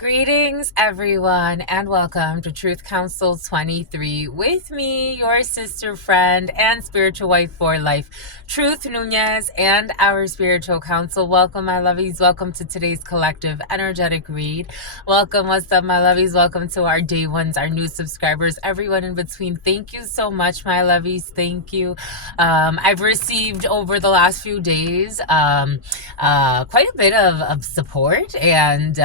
Greetings, everyone, and welcome to Truth Council 23 with me, your sister, friend, and spiritual wife for life, Truth Nunez, and our spiritual council. Welcome, my lovies. Welcome to today's collective energetic read. Welcome, what's up, my lovies? Welcome to our day ones, our new subscribers, everyone in between. Thank you so much, my lovies. Thank you. I've received over the last few days quite a bit of support, and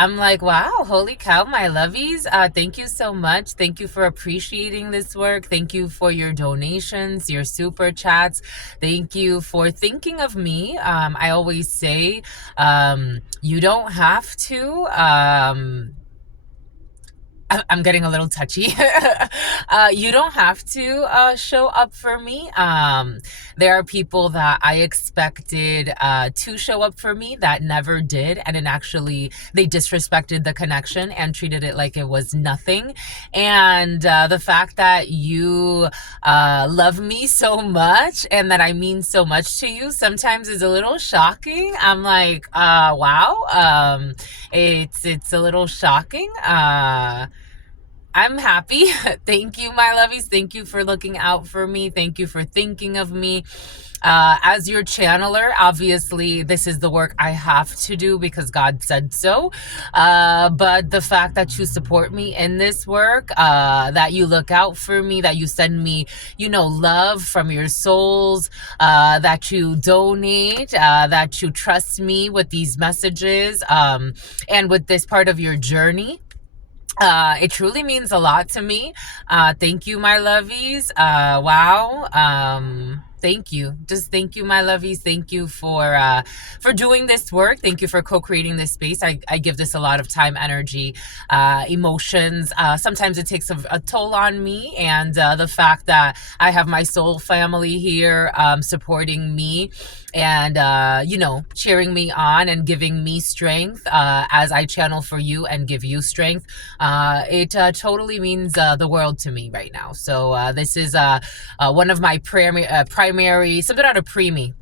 I'm like, wow, holy cow, my lovies. Thank you so much. Thank you for appreciating this work. Thank you for your donations, your super chats. Thank you for thinking of me. I always say, you don't have to. I'm getting a little touchy. You don't have to show up for me. There are people that I expected to show up for me that never did. And then actually they disrespected the connection and treated it like it was nothing. And the fact that you love me so much and that I mean so much to you sometimes is a little shocking. I'm like, wow. It's a little shocking. I'm happy. Thank you, my lovies. Thank you for looking out for me. Thank you for thinking of me. As your channeler, obviously, this is the work I have to do because God said so. But the fact that you support me in this work, that you look out for me, that you send me, love from your souls, that you donate, that you trust me with these messages, and with this part of your journey. It truly means a lot to me. Thank you, my lovies. Wow. Thank you. Just thank you, my lovies. Thank you for doing this work. Thank you for co-creating this space. I give this a lot of time, energy, emotions. Sometimes it takes a toll on me, and the fact that I have my soul family here supporting me and cheering me on and giving me strength as I channel for you and give you strength. It totally means the world to me right now. So this is one of my primary, something out of preemie.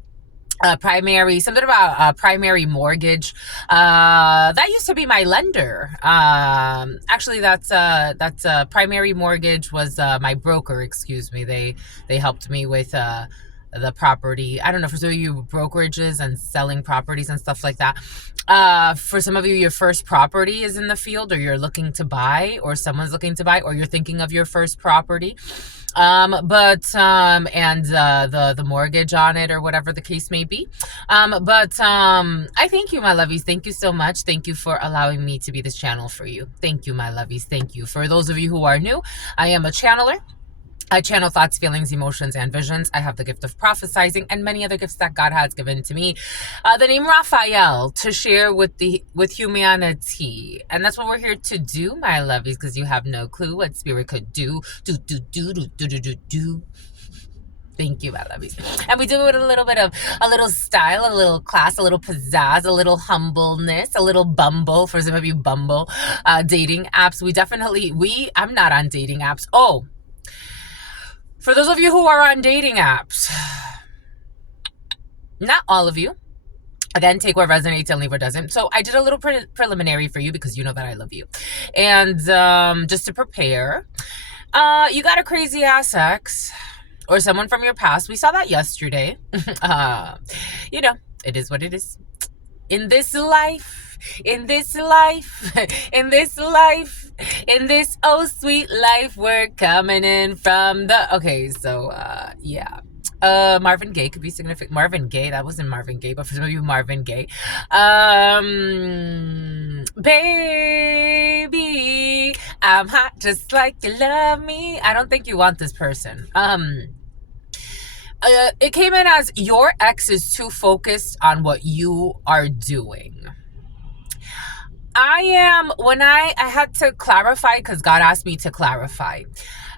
Something about primary mortgage. That used to be my lender. Actually, that's primary mortgage was my broker. Excuse me. They helped me with the property. I don't know, for some of you, brokerages and selling properties and stuff like that. For some of you, your first property is in the field, or you're looking to buy, or someone's looking to buy, or you're thinking of your first property. And the mortgage on it, or whatever the case may be. I thank you, my lovies. Thank you so much. Thank you for allowing me to be this channel for you. Thank you, my lovies. Thank you. For those of you who are new, I am a channeler. I channel thoughts, feelings, emotions, and visions. I have the gift of prophesizing and many other gifts that God has given to me. The name Raphael, to share with humanity. And that's what we're here to do, my lovies, because you have no clue what spirit could do. Do. Thank you, my lovies. And we do it with a little style, a little class, a little pizzazz, a little humbleness, a little Bumble, for some of you Bumble, dating apps. I'm not on dating apps. Oh, for those of you who are on dating apps, not all of you. Again, take what resonates and leave what doesn't. So I did a little preliminary for you because you know that I love you. And just to prepare, you got a crazy ass ex or someone from your past. We saw that yesterday. It is what it is. In this life, in this oh sweet life, we're coming in from the... Okay, so, yeah. Marvin Gaye could be significant. Marvin Gaye, that wasn't Marvin Gaye, but for some of you, Marvin Gaye. Baby, I'm hot just like you love me. I don't think you want this person. It came in as your ex is too focused on what you are doing. I had to clarify because God asked me to clarify.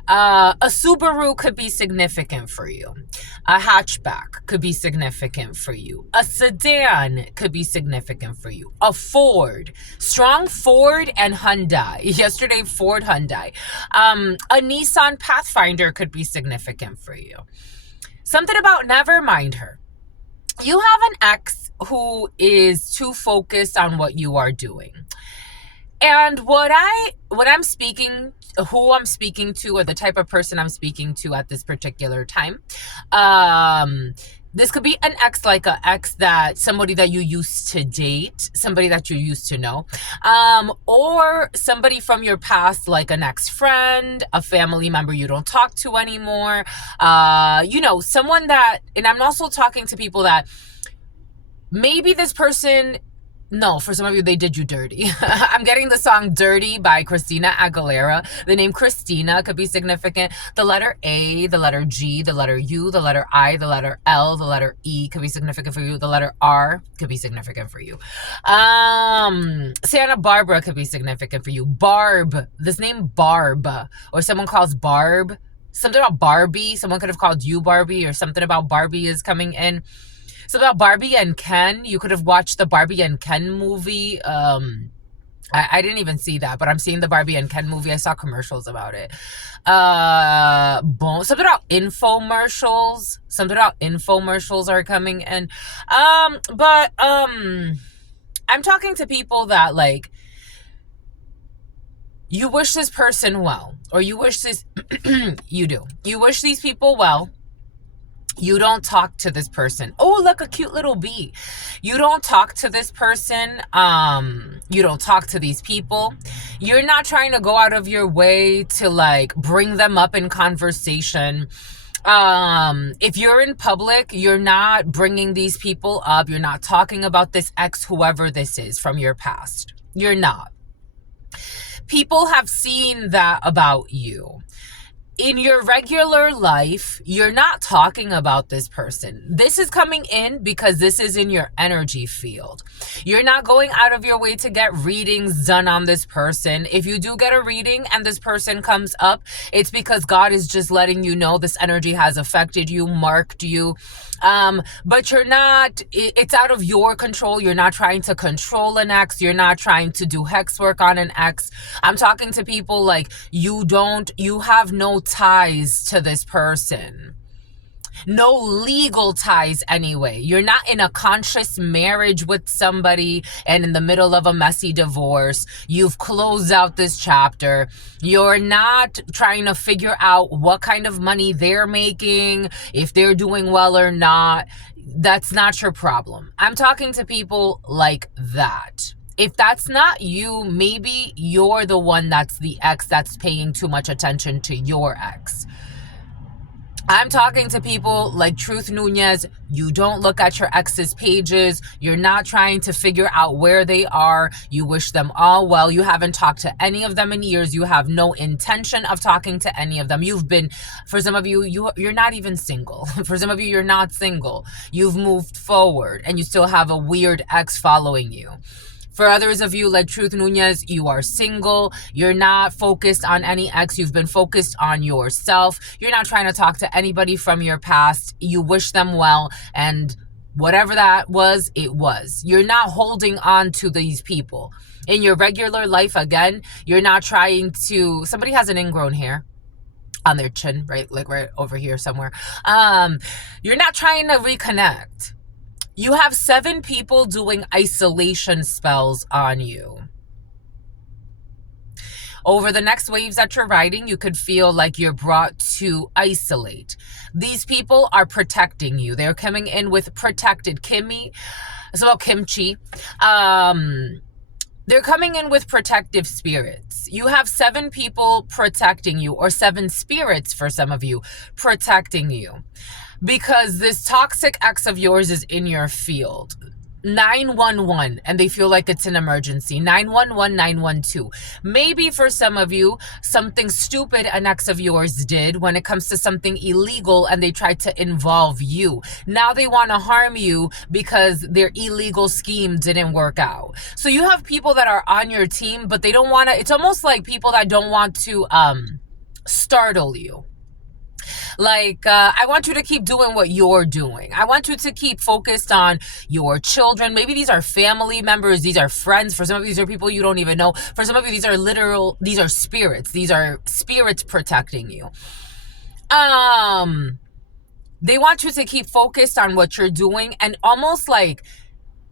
A Subaru could be significant for you. A hatchback could be significant for you. A sedan could be significant for you. A Ford, strong Ford and Hyundai. Yesterday, Ford, Hyundai. A Nissan Pathfinder could be significant for you. Something about never mind her. You have an ex who is too focused on what you are doing. And what I'm speaking, who I'm speaking to, or the type of person I'm speaking to at this particular time, um this could be an ex, like a ex, that somebody that you used to date, somebody that you used to know, or somebody from your past, like an ex-friend, a family member you don't talk to anymore, someone that, and I'm also talking to people that maybe this person, no, for some of you, they did you dirty. I'm getting the song Dirty by Christina Aguilera. The name Christina could be significant. The letter A, the letter G, the letter U, the letter I, the letter L, the letter E could be significant for you. The letter R could be significant for you. Santa Barbara could be significant for you. Barb, this name Barb, or someone calls Barb. Something about Barbie. Someone could have called you Barbie, or something about Barbie is coming in. So about Barbie and Ken, you could have watched the Barbie and Ken movie. I didn't even see that, but I'm seeing the Barbie and Ken movie. I saw commercials about it. Something about infomercials. Something about infomercials are coming in. I'm talking to people that, like, you wish this person well, or you wish this, you wish these people well. You don't talk to this person. Oh, look, a cute little bee. You don't talk to this person. You don't talk to these people. You're not trying to go out of your way to, like, bring them up in conversation. If you're in public, you're not bringing these people up. You're not talking about this ex, whoever this is from your past. You're not. People have seen that about you. In your regular life, you're not talking about this person. This is coming in because this is in your energy field. You're not going out of your way to get readings done on this person. If you do get a reading and this person comes up, it's because God is just letting you know this energy has affected you, marked you. But you're not, it's out of your control. You're not trying to control an ex. You're not trying to do hex work on an ex. I'm talking to people like you have no ties to this person. No legal ties anyway. You're not in a conscious marriage with somebody and in the middle of a messy divorce. You've closed out this chapter. You're not trying to figure out what kind of money they're making, if they're doing well or not. That's not your problem. I'm talking to people like that. If that's not you, maybe you're the one that's the ex that's paying too much attention to your ex. I'm talking to people like Truth Nunez. You don't look at your ex's pages. You're not trying to figure out where they are. You wish them all well. You haven't talked to any of them in years. You have no intention of talking to any of them. For some of you, you're not even single. For some of you, you're not single. You've moved forward and you still have a weird ex following you. For others of you, like Truth Nunez, you are single. You're not focused on any ex. You've been focused on yourself. You're not trying to talk to anybody from your past. You wish them well, and whatever that was, it was. You're not holding on to these people. In your regular life, again, you're not trying to... Somebody has an ingrown hair on their chin, right? Like right over here somewhere. You're not trying to reconnect. You have 7 people doing isolation spells on you. Over the next waves that you're riding, you could feel like you're brought to isolate. These people are protecting you. They're coming in with protected kimchi. They're coming in with protective spirits. You have 7 people protecting you, or 7 spirits for some of you protecting you. Because this toxic ex of yours is in your field. 911, and they feel like it's an emergency. 911, 912. Maybe for some of you, something stupid an ex of yours did when it comes to something illegal, and they tried to involve you. Now they want to harm you because their illegal scheme didn't work out. So you have people that are on your team, but they don't want to... It's almost like people that don't want to startle you. Like, I want you to keep doing what you're doing. I want you to keep focused on your children. Maybe these are family members. These are friends. For some of you, these are people you don't even know. For some of you, these are spirits. These are spirits protecting you. They want you to keep focused on what you're doing, and almost like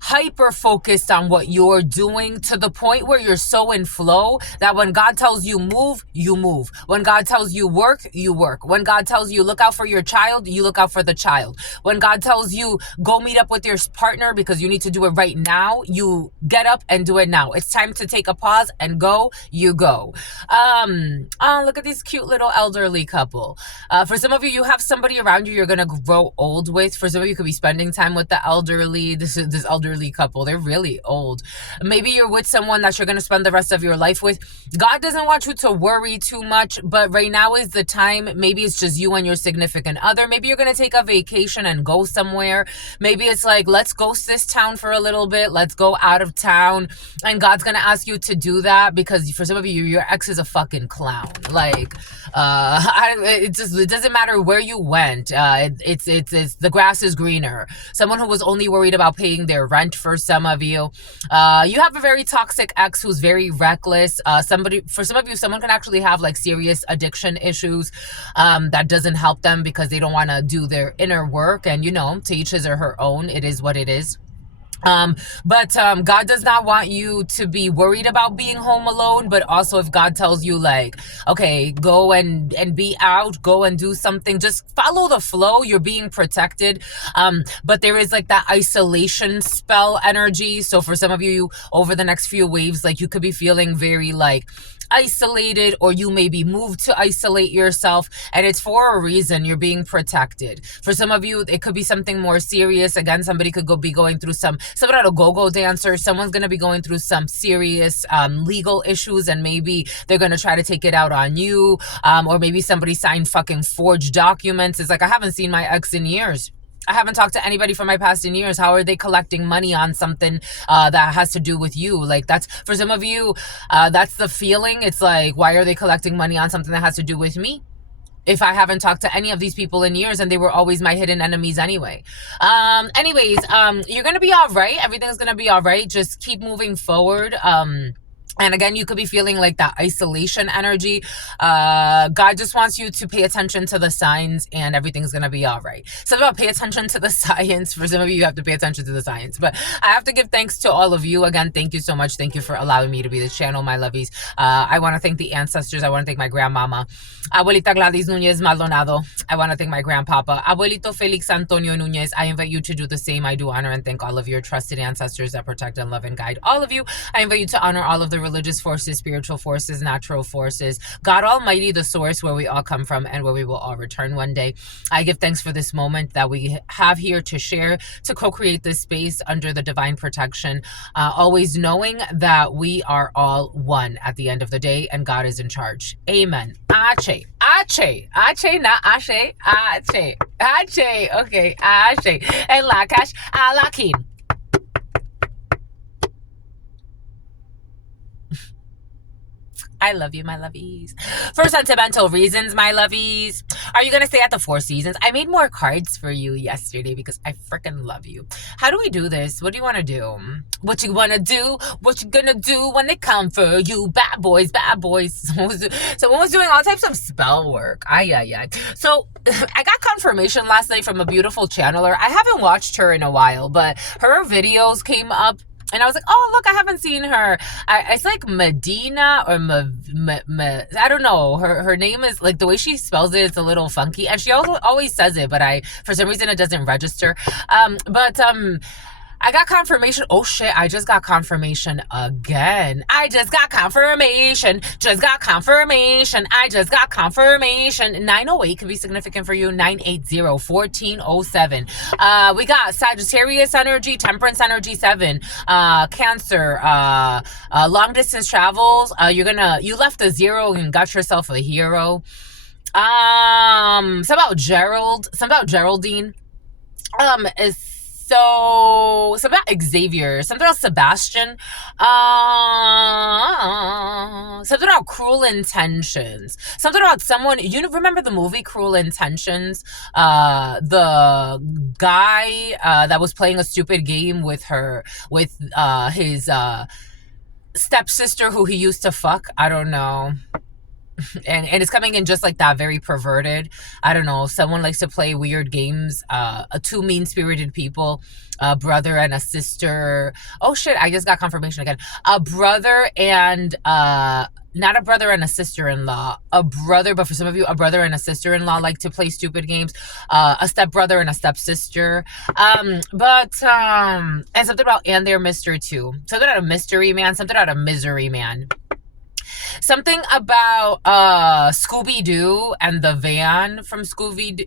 hyper focused on what you're doing to the point where you're so in flow that when God tells you move, you move. When God tells you work, you work. When God tells you look out for your child, you look out for the child. When God tells you go meet up with your partner because you need to do it right now, you get up and do it now. It's time to take a pause and go, you go. Oh, look at these cute little elderly couple. For some of you, you have somebody around you you're gonna grow old with. For some of you, could be spending time with the elderly. This elderly couple, they're really old. Maybe you're with someone that you're gonna spend the rest of your life with. God doesn't want you to worry too much, but right now is the time. Maybe it's just you and your significant other. Maybe you're gonna take a vacation and go somewhere. Maybe it's like, let's ghost this town for a little bit. Let's go out of town. And God's gonna ask you to do that because for some of you, your ex is a fucking clown. Like, it doesn't matter where you went. It's the grass is greener. Someone who was only worried about paying their rent for some of you. You have a very toxic ex who's very reckless. For some of you, someone can actually have like serious addiction issues that doesn't help them because they don't want to do their inner work. And to each his or her own. It is what it is. But God does not want you to be worried about being home alone. But also if God tells you like, okay, go and be out, go and do something, just follow the flow. You're being protected. But there is like that isolation spell energy. So for some of you over the next few waves, like you could be feeling very like isolated, or you may be moved to isolate yourself, and it's for a reason. You're being protected. For some of you, it could be something more serious. Again, somebody could be going through somebody at a go-go dancer. Someone's going to be going through some serious legal issues, and maybe they're going to try to take it out on you, or maybe somebody signed fucking forged documents. It's like, I haven't seen my ex in years. I haven't talked to anybody from my past in years. How are they collecting money on something that has to do with you? Like, that's, for some of you, that's the feeling. It's like, why are they collecting money on something that has to do with me? If I haven't talked to any of these people in years, and they were always my hidden enemies anyway. You're going to be all right. Everything's going to be all right. Just keep moving forward. And again, you could be feeling like that isolation energy. God just wants you to pay attention to the signs, and everything's going to be all right. So about pay attention to the science. For some of you, you have to pay attention to the science. But I have to give thanks to all of you. Again, thank you so much. Thank you for allowing me to be this channel, my lovies. I want to thank the ancestors. I want to thank my grandmama, Abuelita Gladys Nunez Maldonado. I want to thank my grandpapa, Abuelito Felix Antonio Nunez. I invite you to do the same. I do honor and thank all of your trusted ancestors that protect and love and guide all of you. I invite you to honor all of the religious forces, spiritual forces, natural forces, God Almighty, the source where we all come from and where we will all return one day. I give thanks for this moment that we have here to share, to co-create this space under the divine protection, always knowing that we are all one at the end of the day, and God is in charge. Amen. Ache. Ache. Ache, not Ashe. Ache. Ache. Okay. Ache. And la cash. Alakin. I love you, my lovies. For sentimental reasons, my lovies, are you going to stay at the Four Seasons? I made more cards for you yesterday because I freaking love you. How do we do this? What do you want to do? What you want to do? What you going to do when they come for you? Bad boys, bad boys. Someone was doing all types of spell work. Ay. So I got confirmation last night from a beautiful channeler. I haven't watched her in a while, but her videos came up. And I was like, oh, look, I haven't seen her. It's like Medina or I don't know. Her name is, like, the way she spells it, it's a little funky. And she also always says it, but for some reason, it doesn't register. I got confirmation. Oh, shit. I just got confirmation again. I just got confirmation. I just got confirmation. 908 could be significant for you. 980-1407. We got Sagittarius energy, Temperance energy 7, Cancer, long distance travels. You left a 0 and got yourself a hero. Some about Geraldine. So about Xavier, something about Sebastian, something about Cruel Intentions, something about someone, you remember the movie Cruel Intentions? The guy that was playing a stupid game with his stepsister who he used to fuck. I don't know. and it's coming in just like that, very perverted. I don't know, someone likes to play weird games. Two mean-spirited people, a brother and a sister. Oh shit, I just got confirmation again. A brother and not a brother and a sister-in-law, a brother, but for some of you, a brother and a sister-in-law like to play stupid games. A stepbrother and a stepsister. And something about and their Mr. too. Something about a mystery man, something about a misery man. Something about Scooby-Doo and the van from Scooby-Doo.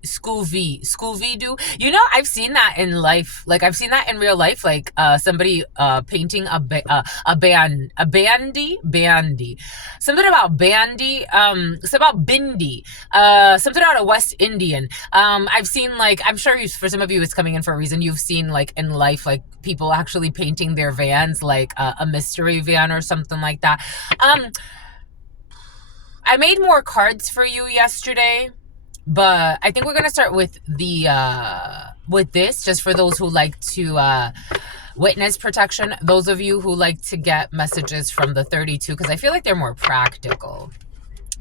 You know, I've seen that in life. Like, I've seen that in real life. Like, somebody painting a bandy. Something about bandy. It's about bindi. Something about a West Indian. I've seen, like, I'm sure for some of you it's coming in for a reason. You've seen, like, in life, like, people actually painting their vans, like a mystery van or something like that. I made more cards for you yesterday, but I think we're gonna start with this, just for those who like to witness protection. Those of you who like to get messages from the 32, because I feel like they're more practical.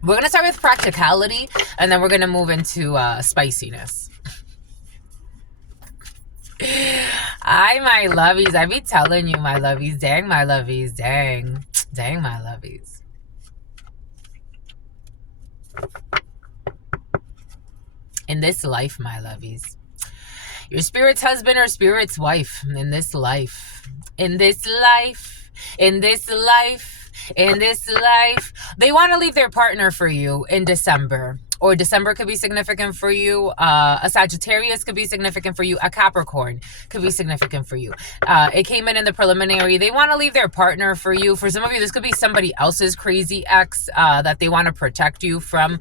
We're gonna start with practicality, and then we're gonna move into spiciness. Hi, my lovies. I be telling you, my lovies. Dang, my lovies. Dang, my lovies. In this life, my lovies, your spirit's husband or spirit's wife, in this life, they want to leave their partner for you in December. Or December could be significant for you. A Sagittarius could be significant for you. A Capricorn could be significant for you. It came in the preliminary. They want to leave their partner for you. For some of you, this could be somebody else's crazy ex that they want to protect you from.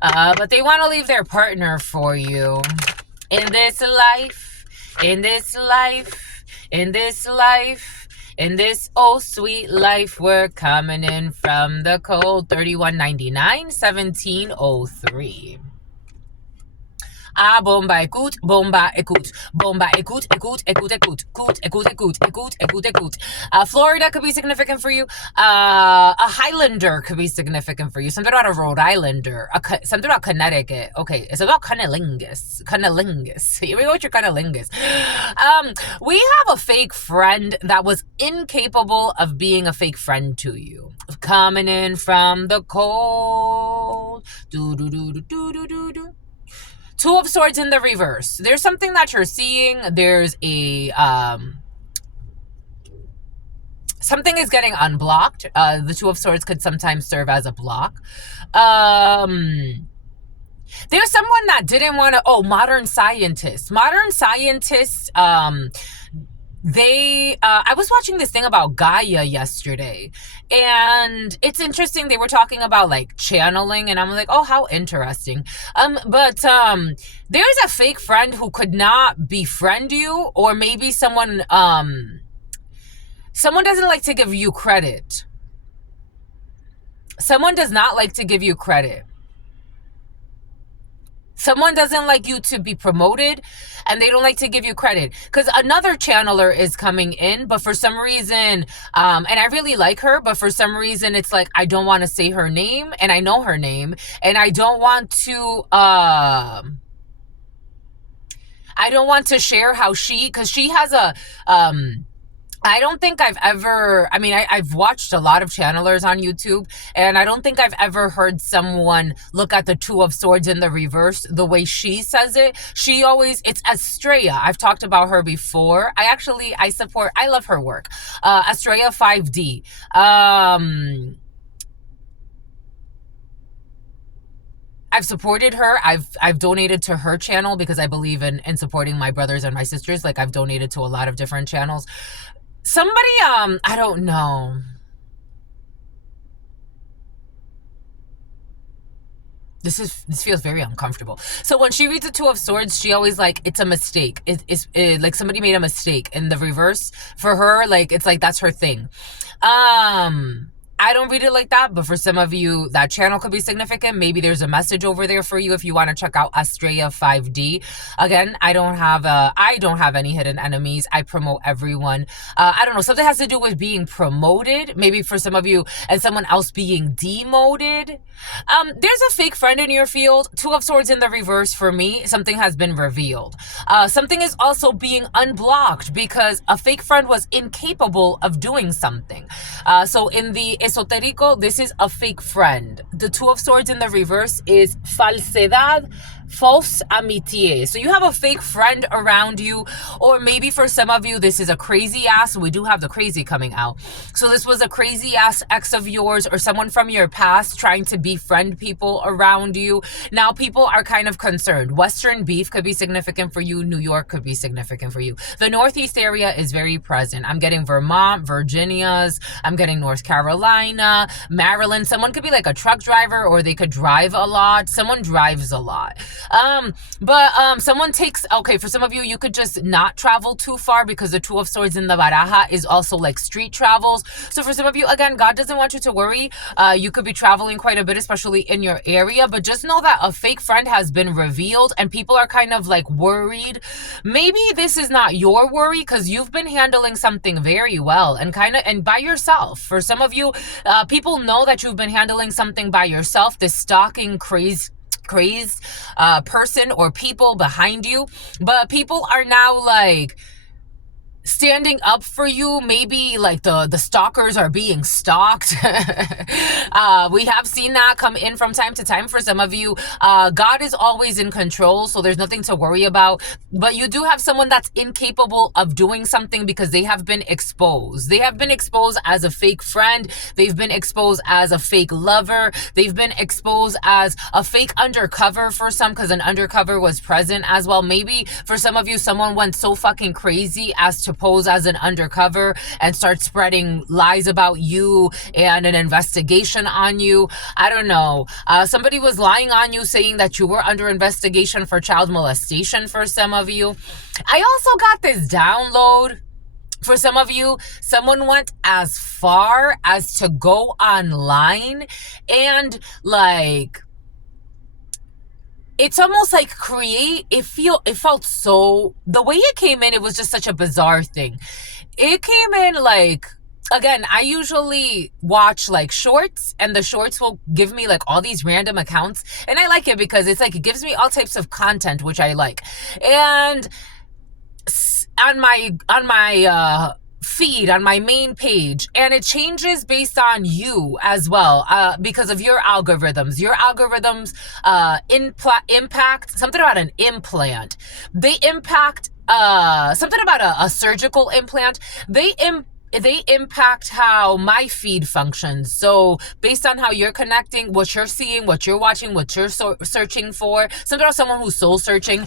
But they want to leave their partner for you. In this life, in this oh sweet life, we're coming in from the cold. 3199 1703. Ah, bomba, écoute, bomba, écoute, bomba, écoute, écoute, écoute, écoute, écoute, écoute, écoute, écoute, écoute, écoute. Florida could be significant for you. A Highlander could be significant for you. Something about a Rhode Islander. Something about Connecticut. Okay, it's about cunnilingus. Cunnilingus. Here we go with your cunnilingus. We have a fake friend that was incapable of being a fake friend to you. Coming in from the cold. Do do do do do do do do. Two of Swords in the reverse. There's something that you're seeing. There's a something is getting unblocked. The Two of Swords could sometimes serve as a block. There's someone that didn't want to. Oh, modern scientists. I was watching this thing about Gaia yesterday, and it's interesting. They were talking about like channeling, and I'm like, oh, how interesting. But there's a fake friend who could not befriend you, or maybe someone doesn't like to give you credit. Someone does not like to give you credit. Someone doesn't like you to be promoted, and they don't like to give you credit. Because another channeler is coming in, but for some reason, and I really like her, but for some reason, it's like, I don't want to say her name, and I know her name, and I don't want to share how because she has a, I don't think I've ever, I've watched a lot of channelers on YouTube, and I don't think I've ever heard someone look at the Two of Swords in the reverse the way she says it. It's Estrella. I've talked about her before. I love her work. Estrella 5D. I've supported her. I've donated to her channel because I believe in supporting my brothers and my sisters. Like, I've donated to a lot of different channels. Somebody, I don't know. This feels very uncomfortable. So when she reads the Two of Swords, she always like, it's a mistake. It's like somebody made a mistake in the reverse for her. Like, it's like, that's her thing. I I don't read it like that, but for some of you, that channel could be significant. Maybe there's a message over there for you if you want to check out Estrella 5D. Again, I don't have any hidden enemies. I promote everyone. I don't know, something has to do with being promoted. Maybe for some of you, and someone else being demoted. There's a fake friend in your field. Two of Swords in the reverse for me. Something has been revealed. Something is also being unblocked because a fake friend was incapable of doing something. So in the esoterico, this is a fake friend. The Two of Swords in the reverse is falsedad, false amitié. So you have a fake friend around you, or maybe for some of you, this is a crazy ass. We do have the crazy coming out. So this was a crazy ass ex of yours or someone from your past trying to befriend people around you. Now people are kind of concerned. Western beef could be significant for you. New York could be significant for you. The Northeast area is very present. I'm getting Vermont, Virginia's. I'm getting North Carolina, Maryland. Someone could be like a truck driver, or they could drive a lot. Someone drives a lot. Someone takes, okay, for some of you, you could just not travel too far because the Two of Swords in the baraja is also like street travels. So for some of you, again, God doesn't want you to worry. You could be traveling quite a bit, especially in your area, but just know that a fake friend has been revealed and people are kind of like worried. Maybe this is not your worry because you've been handling something very well and by yourself. For some of you, people know that you've been handling something by yourself, this stalking crazed person or people behind you, but people are now like standing up for you. Maybe like the stalkers are being stalked. We have seen that come in from time to time for some of you. God is always in control, so there's nothing to worry about, but you do have someone that's incapable of doing something because they have been exposed. They have been exposed as a fake friend. They've been exposed as a fake lover. They've been exposed as a fake undercover for some, because an undercover was present as well. Maybe for some of you, someone went so fucking crazy as to pose as an undercover and start spreading lies about you and an investigation on you. I don't know. Somebody was lying on you, saying that you were under investigation for child molestation for some of you. I also got this download. For some of you, someone went as far as to go online and like, it's almost like it felt so, the way it came in, it was just such a bizarre thing. It came in like, again, I usually watch like shorts, and the shorts will give me like all these random accounts, and I like it because it's like, it gives me all types of content, which I like. And on my feed, on my main page, and it changes based on you as well, because of your algorithms. Your algorithms impact something about an implant. They impact something about a surgical implant. They impact how my feed functions. So based on how you're connecting, what you're seeing, what you're watching, what you're searching for, something about someone who's soul searching,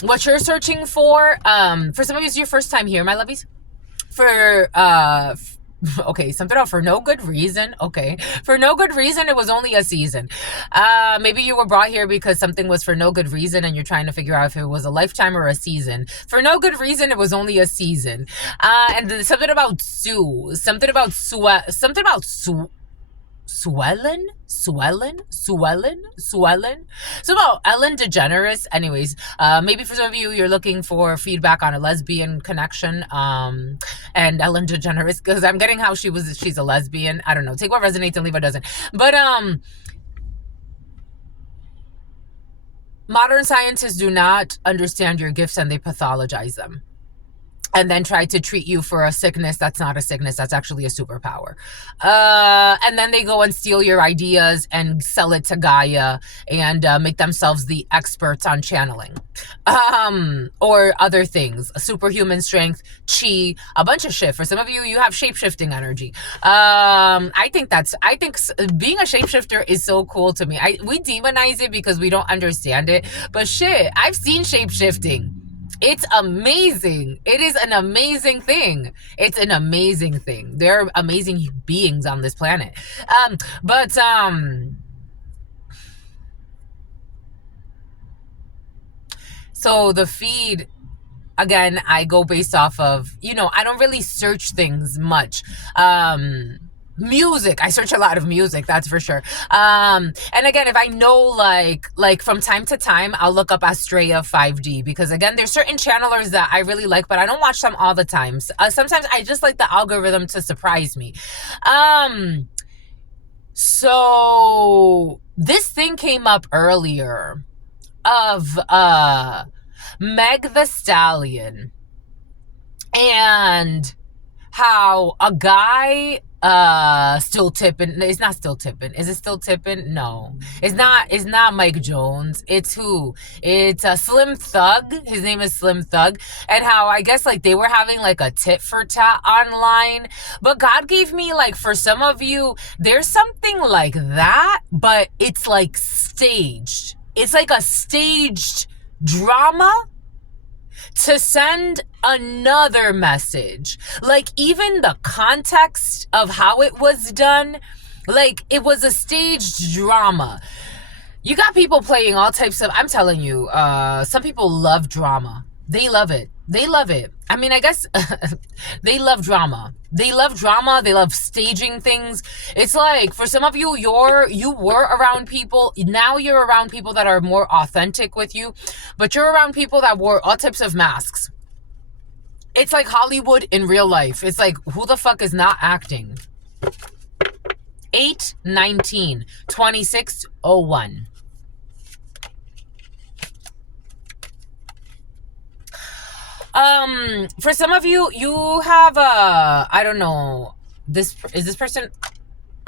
what you're searching for some of you, it's your first time here, my lovies. Okay, something out for no good reason. Okay, for no good reason, it was only a season. Maybe you were brought here because something was for no good reason and you're trying to figure out if it was a lifetime or a season. For no good reason, it was only a season. And something about Swellen. So about Ellen DeGeneres. Anyways, maybe for some of you, you're looking for feedback on a lesbian connection. And Ellen DeGeneres, because I'm getting how she's a lesbian. I don't know. Take what resonates and leave what doesn't. But modern scientists do not understand your gifts and they pathologize them. And then try to treat you for a sickness that's not a sickness, that's actually a superpower. And then they go and steal your ideas and sell it to Gaia and make themselves the experts on channeling. Or other things, superhuman strength, chi, a bunch of shit. For some of you, you have shape-shifting energy. I think being a shapeshifter is so cool to me. We demonize it because we don't understand it. But shit, I've seen shape-shifting. It's amazing. It is an amazing thing. It's an amazing thing. There are amazing beings on this planet. So the feed, again, I go based off of, I don't really search things much. Music. I search a lot of music, that's for sure. And again, if I know, like from time to time, I'll look up Astrea 5D, because again, there's certain channelers that I really like, but I don't watch them all the time. Sometimes I just like the algorithm to surprise me. So this thing came up earlier of Meg the Stallion, and how a guy still tipping. It's not still tipping. Is it still tipping? No, it's not Mike Jones. It's who? It's Slim Thug. His name is Slim Thug. And how I guess like they were having like a tit for tat online, but God gave me, like, for some of you there's something like that, but it's like staged. It's like a staged drama to send another message. Like, even the context of how it was done, like, it was a staged drama. You got people playing all types of, I'm telling you, some people love drama. They love it. They love it. I mean, I guess they love drama. They love drama. They love staging things. It's like, for some of you, you were around people. Now you're around people that are more authentic with you, but you're around people that wore all types of masks. It's like Hollywood in real life. It's like, who the fuck is not acting? 8/19/2601. For some of you, you have I don't know, this person.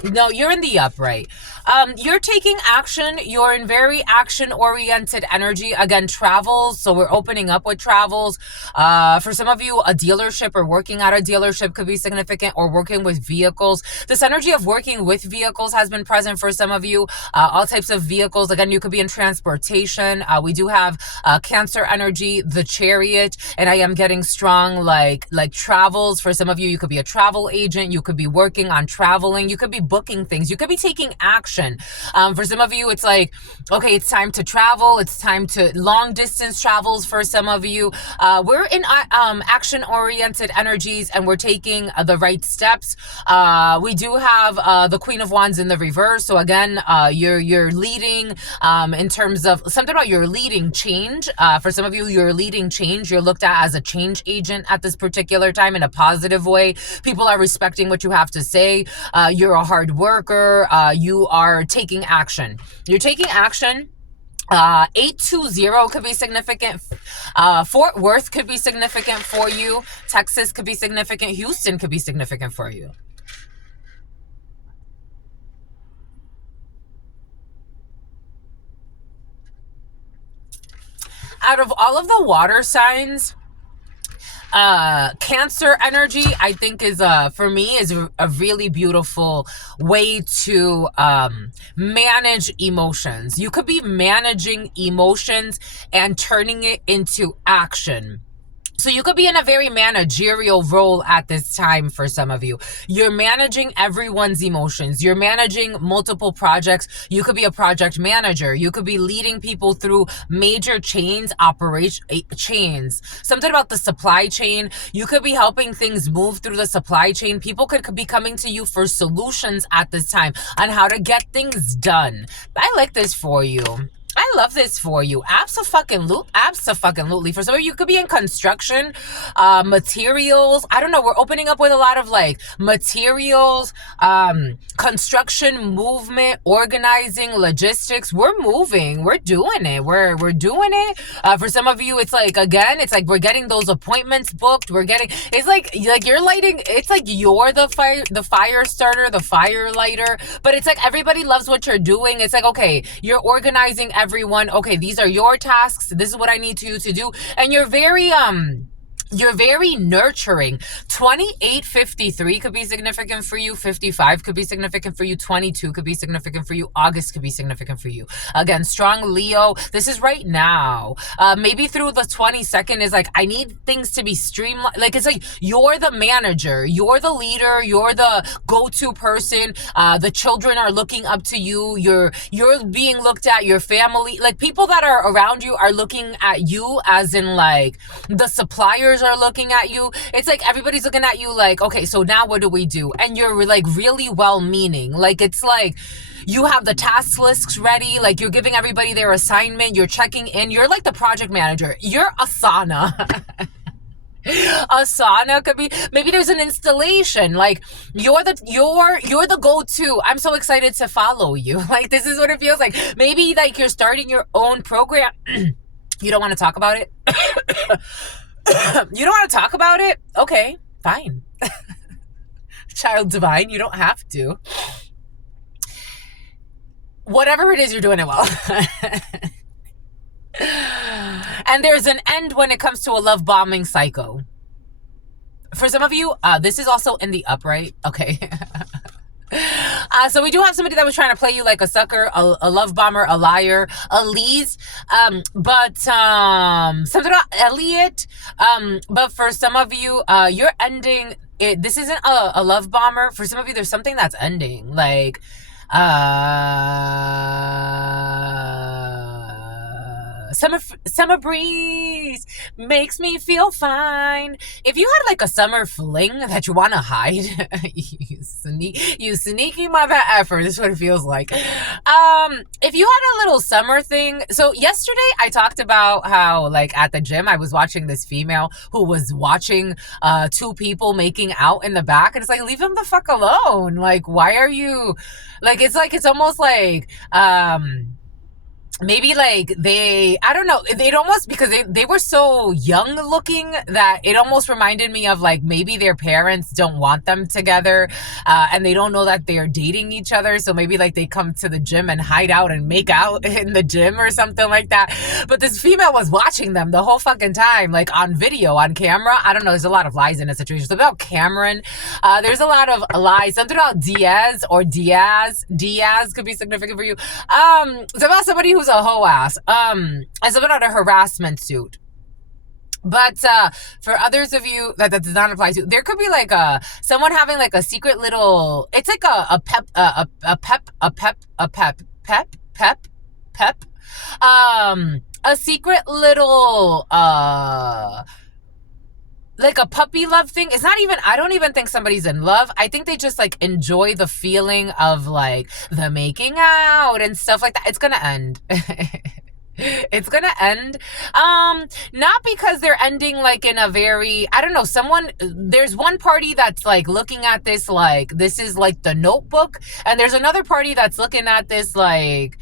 No, you're in the upright. You're taking action. You're in very action-oriented energy. Again, travels. So we're opening up with travels. For some of you, a dealership or working at a dealership could be significant, or working with vehicles. This energy of working with vehicles has been present for some of you. All types of vehicles. Again, you could be in transportation. We do have Cancer energy, the Chariot, and I am getting strong like travels. For some of you, you could be a travel agent. You could be working on traveling. You could be booking things. You could be taking action. For some of you, it's like, okay, it's time to travel. It's time to long distance travels. For some of you, we're in action oriented energies, and we're taking the right steps. We do have the Queen of Wands in the reverse. So again, you're leading in terms of something about you're leading change. For some of you, you're leading change. You're looked at as a change agent at this particular time in a positive way. People are respecting what you have to say. You're a hard worker. You are taking action. You're taking action. 820 could be significant. Fort Worth could be significant for you. Texas could be significant. Houston could be significant for you. Out of all of the water signs, Cancer energy, I think, is for me is a really beautiful way to manage emotions. You could be managing emotions and turning it into action. So you could be in a very managerial role at this time. For some of you, you're managing everyone's emotions. You're managing multiple projects. You could be a project manager. You could be leading people through major chains, chains. Something about the supply chain. You could be helping things move through the supply chain. People could be coming to you for solutions at this time on how to get things done. I like this for you. I love this for you. Absolutely. For some of you, could be in construction, materials. I don't know. We're opening up with a lot of like materials, construction, movement, organizing, logistics. We're moving. We're doing it. We're doing it. For some of you, it's like, again, it's like we're getting those appointments booked. It's like you're lighting. It's like you're the fire starter, the fire lighter. But it's like everybody loves what you're doing. It's like, okay, you're organizing everyone. Okay, these are your tasks. This is what I need you to do. And you're very nurturing. 2853 could be significant for you. 55 could be significant for you. 22 could be significant for you. August could be significant for you. Again, strong Leo. This is right now. Maybe through the 22nd is like, I need things to be streamlined. Like, it's like you're the manager. You're the leader. You're the go-to person. The children are looking up to you. You're being looked at. Your family. Like, people that are around you are looking at you as in like the suppliers managers are looking at you. It's like everybody's looking at you like, okay, so now what do we do? And you're like really well-meaning. Like, it's like you have the task lists ready. Like, you're giving everybody their assignment. You're checking in. You're like the project manager. You're Asana. Asana could be, maybe there's an installation, like you're the go-to. I'm so excited to follow you. Like, this is what it feels like. Maybe like you're starting your own program. You don't want to talk about it? You don't want to talk about it? Okay, fine. Child divine, you don't have to. Whatever it is, you're doing it well. And there's an end when it comes to a love bombing cycle. For some of you, this is also in the upright. Okay. So we do have somebody that was trying to play you like a sucker, a love bomber, a liar, a Lise, but something about Elliot. But for some of you, you're ending it. This isn't a love bomber. For some of you, there's something that's ending. Like, summer breeze makes me feel fine. If you had like a summer fling that you want to hide, you sneaky mother effer, this is what it feels like. If you had a little summer thing. So yesterday I talked about how, like, at the gym I was watching this female who was watching two people making out in the back, and it's like, leave them the fuck alone. Like, why are you, like, it's almost like maybe like I don't know, they'd almost, because they were so young looking that it almost reminded me of like maybe their parents don't want them together, and they don't know that they're dating each other. So maybe like they come to the gym and hide out and make out in the gym or something like that. But this female was watching them the whole fucking time, like on video, on camera. I don't know. There's a lot of lies in this situation. Something about Cameron. There's a lot of lies. Something about Diaz could be significant for you. It's about somebody who's a hoe ass. And something about a harassment suit. But for others of you that does not apply to, there could be like someone having like a secret little, it's like a secret little like a puppy love thing. It's not even, I don't even think somebody's in love. I think they just like enjoy the feeling of like the making out and stuff like that. It's gonna end. It's gonna end. Not because they're ending like in a very, I don't know, there's one party that's like looking at this like this is like the Notebook, and there's another party that's looking at this like,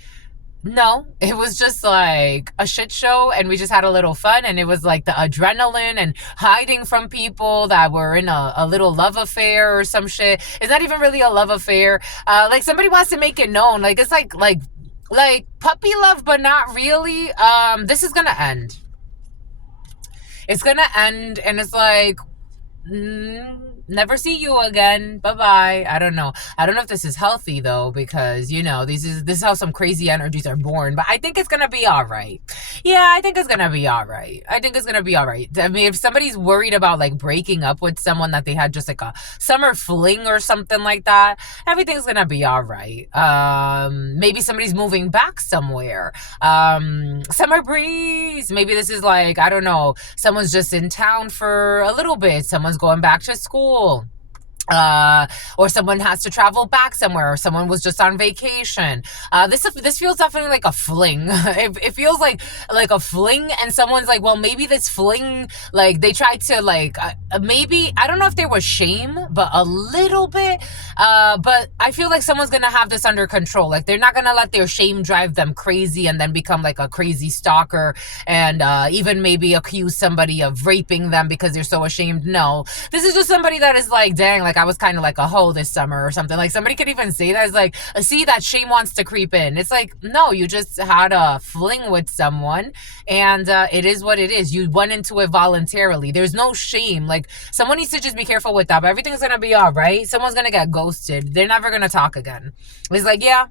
no, it was just like a shit show, and we just had a little fun, and it was like the adrenaline and hiding from people that were in a little love affair or some shit. It's not even really a love affair. Like somebody wants to make it known, like it's like puppy love, but not really. This is gonna end. It's gonna end, and it's like, never see you again. Bye-bye. I don't know if this is healthy though, because you know, this is how some crazy energies are born. But I think it's gonna be all right. Yeah, I think it's gonna be all right. I mean, if somebody's worried about like breaking up with someone that they had just like a summer fling or something like that, everything's gonna be all right. Maybe somebody's moving back somewhere. Summer breeze. Maybe this is like, I don't know, someone's just in town for a little bit. Someone's going back to school. Or someone has to travel back somewhere, or someone was just on vacation. This feels definitely like a fling. It feels like a fling, and someone's like, well, maybe this fling, like they tried to like, maybe, I don't know if there was shame, but a little bit. But I feel like someone's gonna have this under control. Like they're not gonna let their shame drive them crazy and then become like a crazy stalker and even maybe accuse somebody of raping them because they're so ashamed. No, this is just somebody that is like, dang, like I was kind of like a hoe this summer or something. Like somebody could even say that. It's like, see, that shame wants to creep in. It's like, no, you just had a fling with someone, and it is what it is. You went into it voluntarily. There's no shame. Like someone needs to just be careful with that. But everything's gonna be all right. Someone's gonna get ghosted. They're never gonna talk again. It's like, yeah,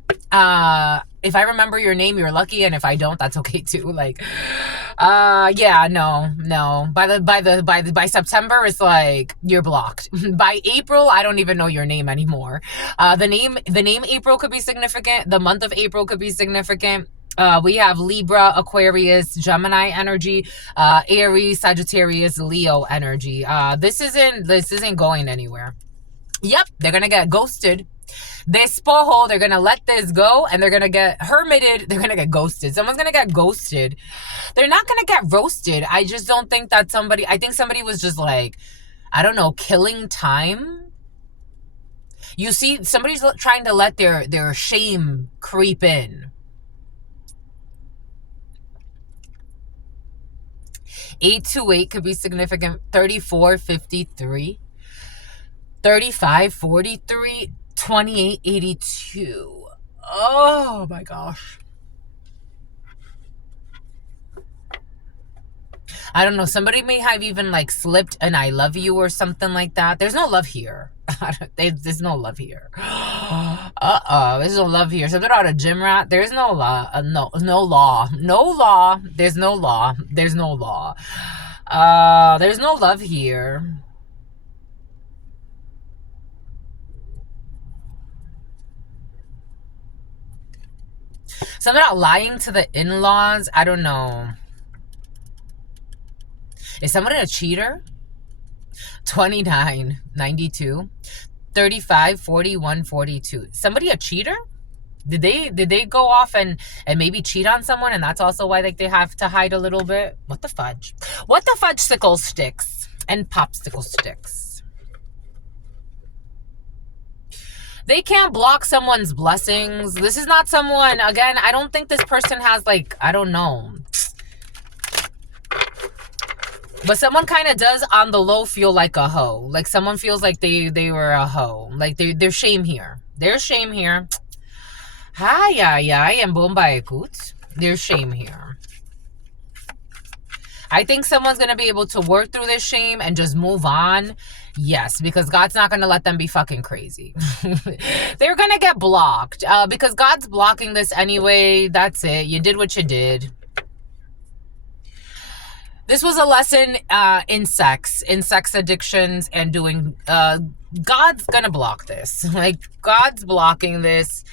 if I remember your name, you're lucky, and if I don't, that's okay too. Like, yeah, no. By September, it's like you're blocked. By April, I don't even know your name anymore. The name April could be significant. The month of April could be significant. We have Libra, Aquarius, Gemini energy, Aries, Sagittarius, Leo energy. This isn't going anywhere. Yep, they're gonna get ghosted. Despojo, they're gonna let this go, and they're gonna get hermited. They're gonna get ghosted. Someone's gonna get ghosted. They're not gonna get roasted. I just don't think that somebody. I think somebody was just like, I don't know, killing time. You see, somebody's trying to let their shame creep in. 828 could be significant. 34, 53, 35, 43, 28, 82. Oh my gosh. I don't know. Somebody may have even like slipped an I love you or something like that. There's no love here. There's no love here. There's no love here. Something about a gym rat. There's no law. No law. No law. There's no law. There's no law. There's no love here. Something about lying to the in-laws. I don't know. Is somebody a cheater? 29, 92, 35, 41, 42. Somebody a cheater? Did they go off and maybe cheat on someone, and that's also why like they have to hide a little bit? What the fudge? What the fudge sickle sticks and popsicle sticks? They can't block someone's blessings. This is not someone, again, I don't think this person has like, I don't know. But someone kind of does on the low feel like a hoe. Like someone feels like they were a hoe. Like there's shame here. There's shame here. And bomba ekut. There's shame here. I think someone's going to be able to work through this shame and just move on. Yes, because God's not going to let them be fucking crazy. They're going to get blocked because God's blocking this anyway. That's it. You did what you did. This was a lesson in sex addictions, and doing, God's gonna block this. Like, God's blocking this.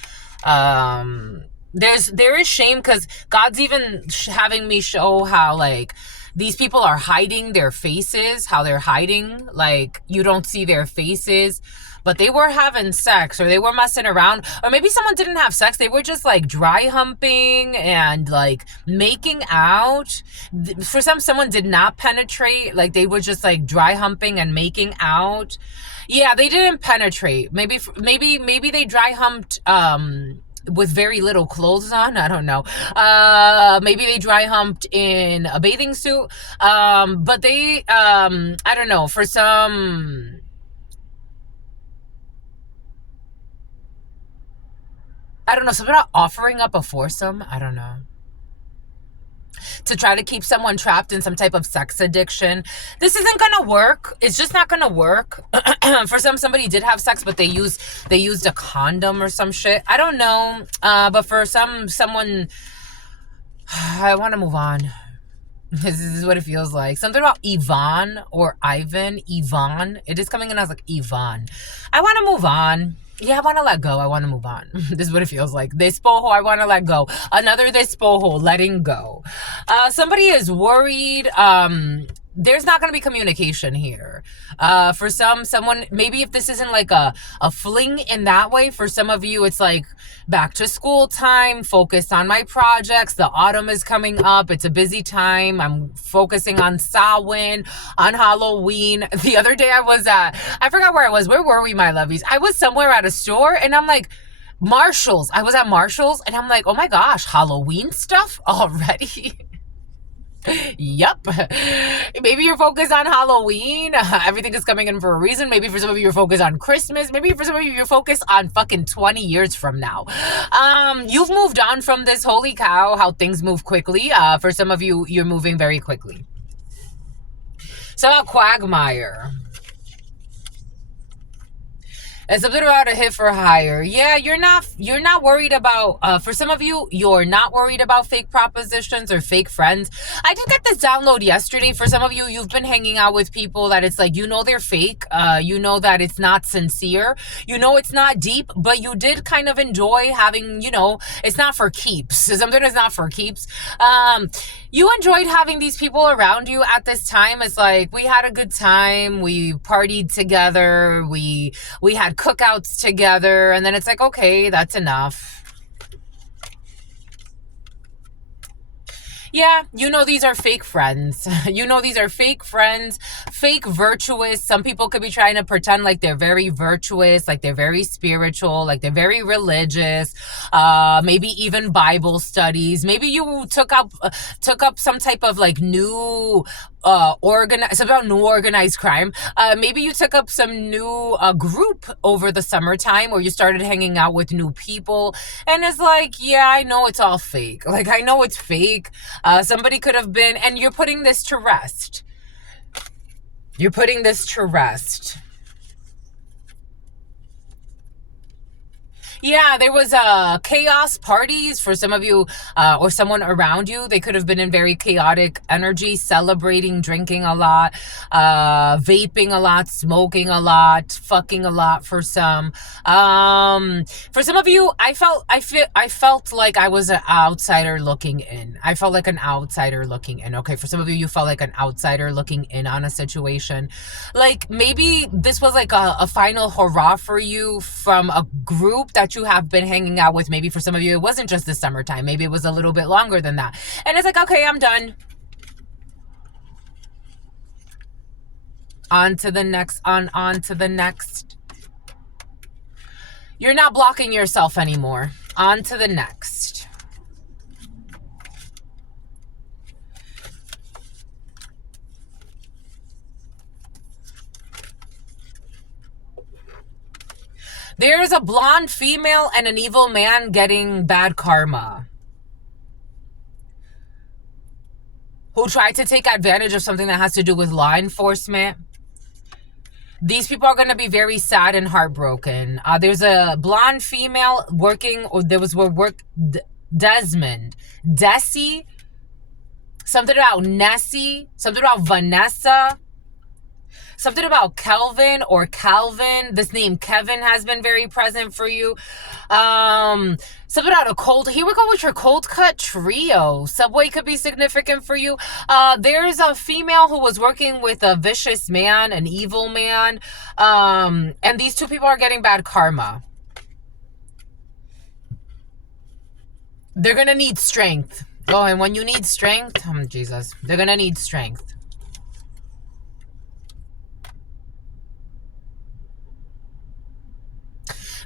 There is shame because God's even having me show how, like, these people are hiding their faces, how they're hiding, like, you don't see their faces. But they were having sex, or they were messing around, or maybe someone didn't have sex. They were just like dry humping and like making out. For someone did not penetrate. Like they were just like dry humping and making out. Yeah, they didn't penetrate. Maybe they dry humped with very little clothes on. I don't know. Maybe they dry humped in a bathing suit. But they I don't know. For some. I don't know, something about offering up a foursome. I don't know. To try to keep someone trapped in some type of sex addiction. This isn't gonna work. It's just not gonna work. For somebody did have sex, but they used a condom or some shit. I don't know. But for someone, I want to move on. This is what it feels like. Something about Yvonne or Ivan. Yvonne. It is coming in as like Yvonne. I want to move on. Yeah, I want to let go. I want to move on. This is what it feels like. Despojo, I want to let go. Another despojo, letting go. Somebody is worried. There's not going to be communication here. For someone, maybe if this isn't like a fling in that way, for some of you, it's like back to school time, focused on my projects. The autumn is coming up. It's a busy time. I'm focusing on Samhain, on Halloween. The other day I forgot where I was. Where were we, my lovies? I was somewhere at a store, and I'm like, Marshall's. I was at Marshall's, and I'm like, oh my gosh, Halloween stuff already? Yup. Maybe you're focused on Halloween. Everything is coming in for a reason. Maybe for some of you, you're focused on Christmas. Maybe for some of you, you're focused on fucking 20 years from now. You've moved on from this. Holy cow, how things move quickly. For some of you, you're moving very quickly. So, quagmire. It's something about a hit for hire. Yeah, you're not worried about for some of you, you're not worried about fake propositions or fake friends. I did get this download yesterday. For some of you, you've been hanging out with people that it's like, they're fake. You know that it's not sincere. You know it's not deep, but you did kind of enjoy having, it's not for keeps. Something is not for keeps. You enjoyed having these people around you at this time. It's like we had a good time. We partied together. We had cookouts together, and then it's like, okay, that's enough. Yeah, these are fake friends. These are fake friends, fake virtuous. Some people could be trying to pretend like they're very virtuous, like they're very spiritual, like they're very religious. Maybe even Bible studies. Maybe you took up some type of like new it's about new organized crime. Maybe you took up some new group over the summertime, or you started hanging out with new people, and it's like, yeah, I know it's all fake. Like, I know it's fake. Somebody could have been, and you're putting this to rest. You're putting this to rest. Yeah, there was chaos parties for some of you or someone around you. They could have been in very chaotic energy, celebrating, drinking a lot, vaping a lot, smoking a lot, fucking a lot for some. For some of you, I felt like I was an outsider looking in. I felt like an outsider looking in. Okay, for some of you, you felt like an outsider looking in on a situation. Like maybe this was like a final hurrah for you from a group that you have been hanging out with. Maybe for some of you, it wasn't just the summertime. Maybe it was a little bit longer than that. And it's like, okay, I'm done. On to the next, on to the next. You're not blocking yourself anymore. On to the next. There's a blonde female and an evil man getting bad karma, who tried to take advantage of something that has to do with law enforcement. These people are going to be very sad and heartbroken. There's a blonde female working, or there was work, Desmond, Desi, something about Nessie, something about Vanessa, something about Kelvin or Calvin. This name Kevin has been very present for you. Something about a cold. Here we go with your cold cut trio. Subway could be significant for you. There's a female who was working with a vicious man, an evil man. And these two people are getting bad karma. They're going to need strength. Oh, and when you need strength, Jesus, they're going to need strength.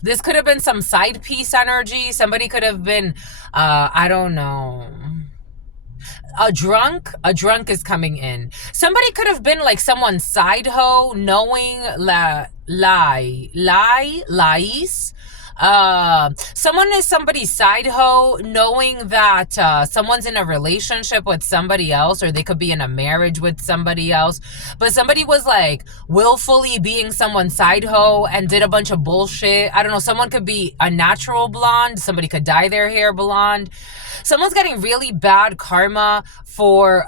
This could have been some side piece energy. Somebody could have been, I don't know. A drunk is coming in. Somebody could have been like someone's side hoe, knowing lies. Someone is somebody's side hoe, knowing that someone's in a relationship with somebody else, or they could be in a marriage with somebody else, but somebody was like willfully being someone's side hoe and did a bunch of bullshit. I don't know, someone could be a natural blonde, somebody could dye their hair blonde. Someone's getting really bad karma for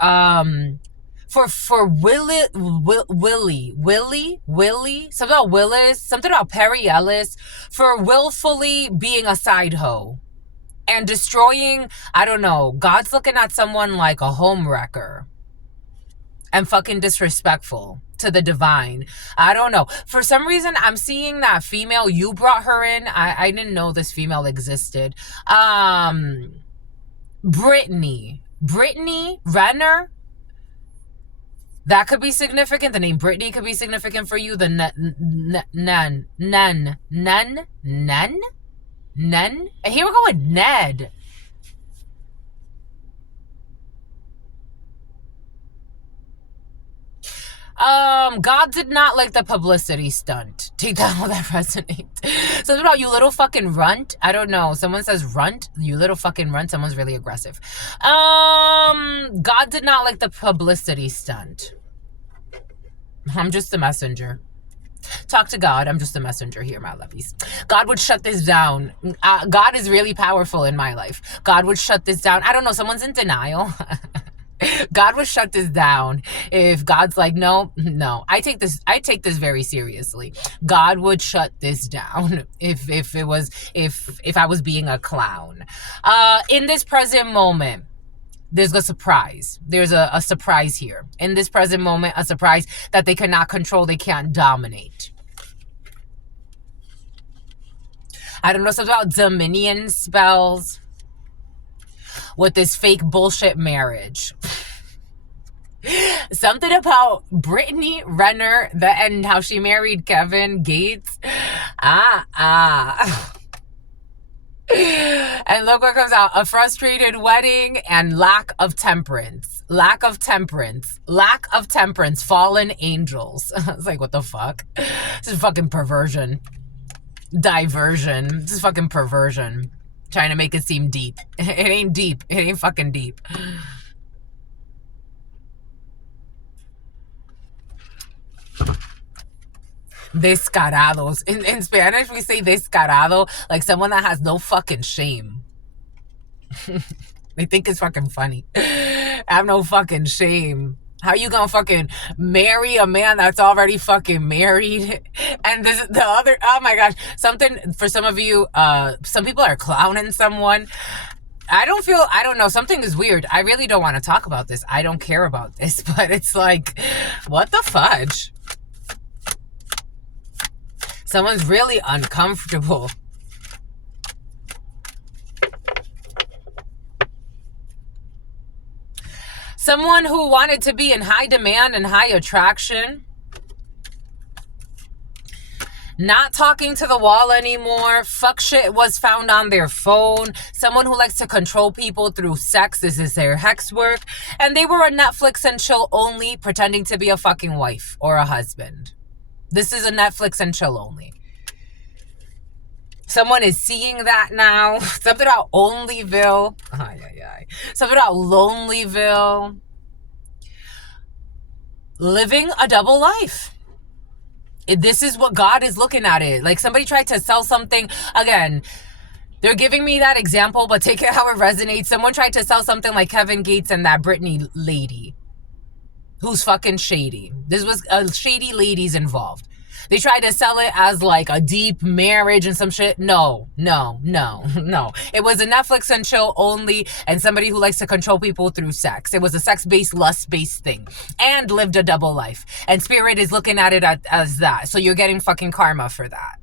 Willie, something about Willis, something about Perry Ellis, for willfully being a side hoe and destroying, I don't know, God's looking at someone like a home wrecker and fucking disrespectful to the divine. I don't know. For some reason, I'm seeing that female, you brought her in. I didn't know this female existed. Brittany Renner. That could be significant. The name Brittany could be significant for you. The nun. And here we go with Ned. God did not like the publicity stunt. Take that how that resonates. Something about you little fucking runt. I don't know. Someone says runt. You little fucking runt. Someone's really aggressive. God did not like the publicity stunt. I'm just the messenger. Talk to God. I'm just a messenger here, my lovies. God would shut this down. God is really powerful in my life. God would shut this down. I don't know. Someone's in denial. God would shut this down if God's like, no. I take this very seriously. God would shut this down if I was being a clown. In this present moment, there's a surprise. There's a surprise here. In this present moment, a surprise that they cannot control, they can't dominate. I don't know, something about dominion spells with this fake bullshit marriage. Something about Brittany Renner and how she married Kevin Gates. And look what comes out. A frustrated wedding and lack of temperance. Lack of temperance. Fallen angels. It's like, what the fuck? This is fucking perversion. Diversion. This is fucking perversion. Trying to make it seem deep. It ain't deep. It ain't fucking deep. Descarados. In Spanish, we say descarado, like someone that has no fucking shame. They think it's fucking funny. I have no fucking shame. How you gonna fucking marry a man that's already fucking married? And the other, oh my gosh, something for some of you, some people are clowning someone. I don't know, something is weird. I really don't want to talk about this. I don't care about this, but it's like, what the fudge? Someone's really uncomfortable. Someone who wanted to be in high demand and high attraction. Not talking to the wall anymore. Fuck shit was found on their phone. Someone who likes to control people through sex. This is their hex work. And they were a Netflix and chill only, pretending to be a fucking wife or a husband. This is a Netflix and chill only. Someone is seeing that now. Something about Onlyville. Something about Lonelyville. Living a double life. This is what God is looking at it. Like somebody tried to sell something. Again, they're giving me that example, but take it how it resonates. Someone tried to sell something like Kevin Gates and that Brittany lady who's fucking shady. This was shady ladies involved. They tried to sell it as like a deep marriage and some shit. No. It was a Netflix and chill only, and somebody who likes to control people through sex. It was a sex-based, lust-based thing, and lived a double life. And Spirit is looking at it as that. So you're getting fucking karma for that.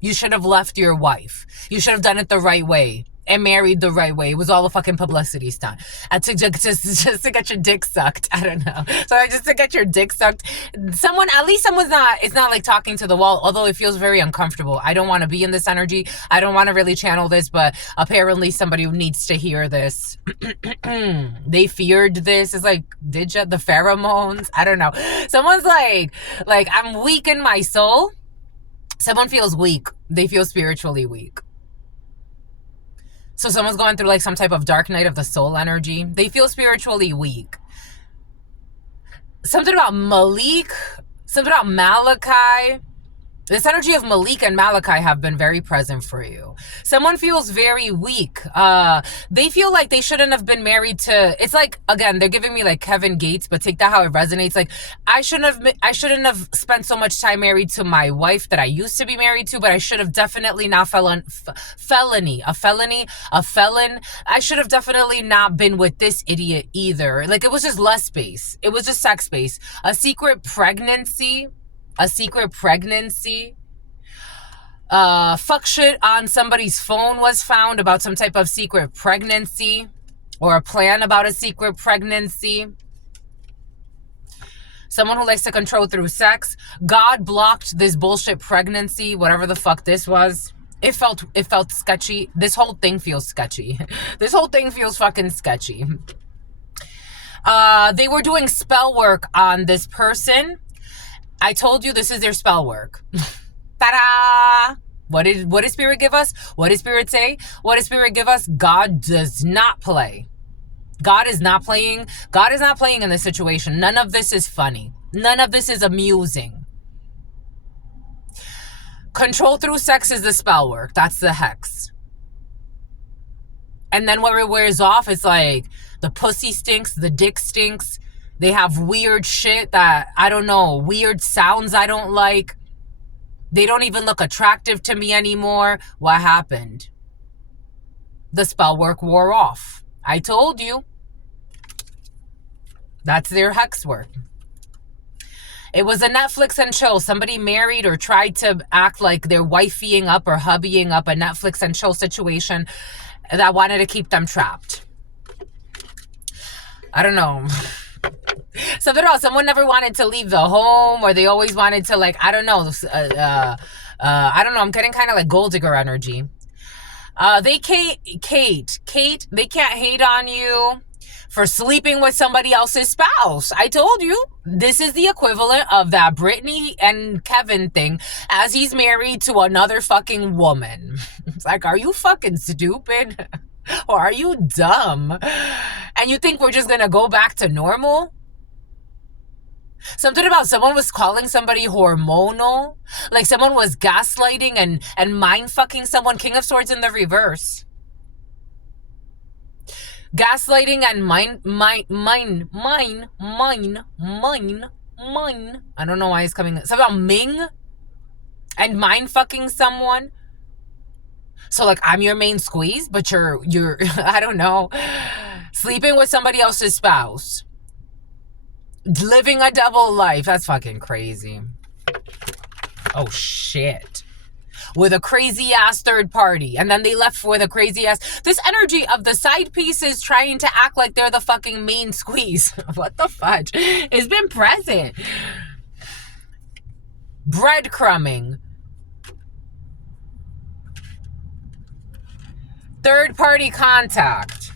You should have left your wife. You should have done it the right way. And married the right way. It was all a fucking publicity stunt. And just to get your dick sucked. I don't know. So just to get your dick sucked. At least someone's not, it's not like talking to the wall, although it feels very uncomfortable. I don't want to be in this energy. I don't want to really channel this, but apparently somebody needs to hear this. They feared this. It's like, did you? The pheromones? I don't know. Someone's like, I'm weak in my soul. Someone feels weak. They feel spiritually weak. So someone's going through like some type of dark night of the soul energy. They feel spiritually weak. Something about Malik. Something about Malachi. This energy of Malik and Malachi have been very present for you. Someone feels very weak. They feel like they shouldn't have been married to, it's like, again, they're giving me like Kevin Gates, but take that how it resonates. Like, I shouldn't have spent so much time married to my wife that I used to be married to, but I should have definitely not felon. I should have definitely not been with this idiot either. Like, it was just lust space. It was just sex space. A secret pregnancy. Fuck shit on somebody's phone was found about some type of secret pregnancy or a plan about a secret pregnancy. Someone who likes to control through sex. God blocked this bullshit pregnancy, whatever the fuck this was. It felt sketchy. This whole thing feels sketchy. This whole thing feels fucking sketchy. They were doing spell work on this person. I told you this is their spell work. Ta-da! What did Spirit give us? What did Spirit say? What did Spirit give us? God does not play. God is not playing. God is not playing in this situation. None of this is funny. None of this is amusing. Control through sex is the spell work. That's the hex. And then when it wears off, it's like the pussy stinks, the dick stinks. They have weird shit that, I don't know, weird sounds I don't like. They don't even look attractive to me anymore. What happened? The spell work wore off. I told you. That's their hex work. It was a Netflix and chill. Somebody married or tried to act like they're wifeying up or hubbying up a Netflix and chill situation that wanted to keep them trapped. I don't know. Something else. Someone never wanted to leave the home, or they always wanted to, like, I don't know. I don't know. I'm getting kind of like gold digger energy. Kate, they can't hate on you for sleeping with somebody else's spouse. I told you, this is the equivalent of that Brittany and Kevin thing, as he's married to another fucking woman. It's like, are you fucking stupid? Or are you dumb? And you think we're just gonna go back to normal? Something about someone was calling somebody hormonal, like someone was gaslighting and mind fucking someone. King of Swords in the reverse. Gaslighting and mine. I don't know why it's coming. Something about Ming and mind fucking someone. So like, I'm your main squeeze, but you're I don't know, sleeping with somebody else's spouse, living a double life. That's fucking crazy. Oh shit. With a crazy ass third party, and then they left with a crazy ass. This energy of the side pieces trying to act like they're the fucking main squeeze. What the fudge? It's been present. Breadcrumbing. Third party contact.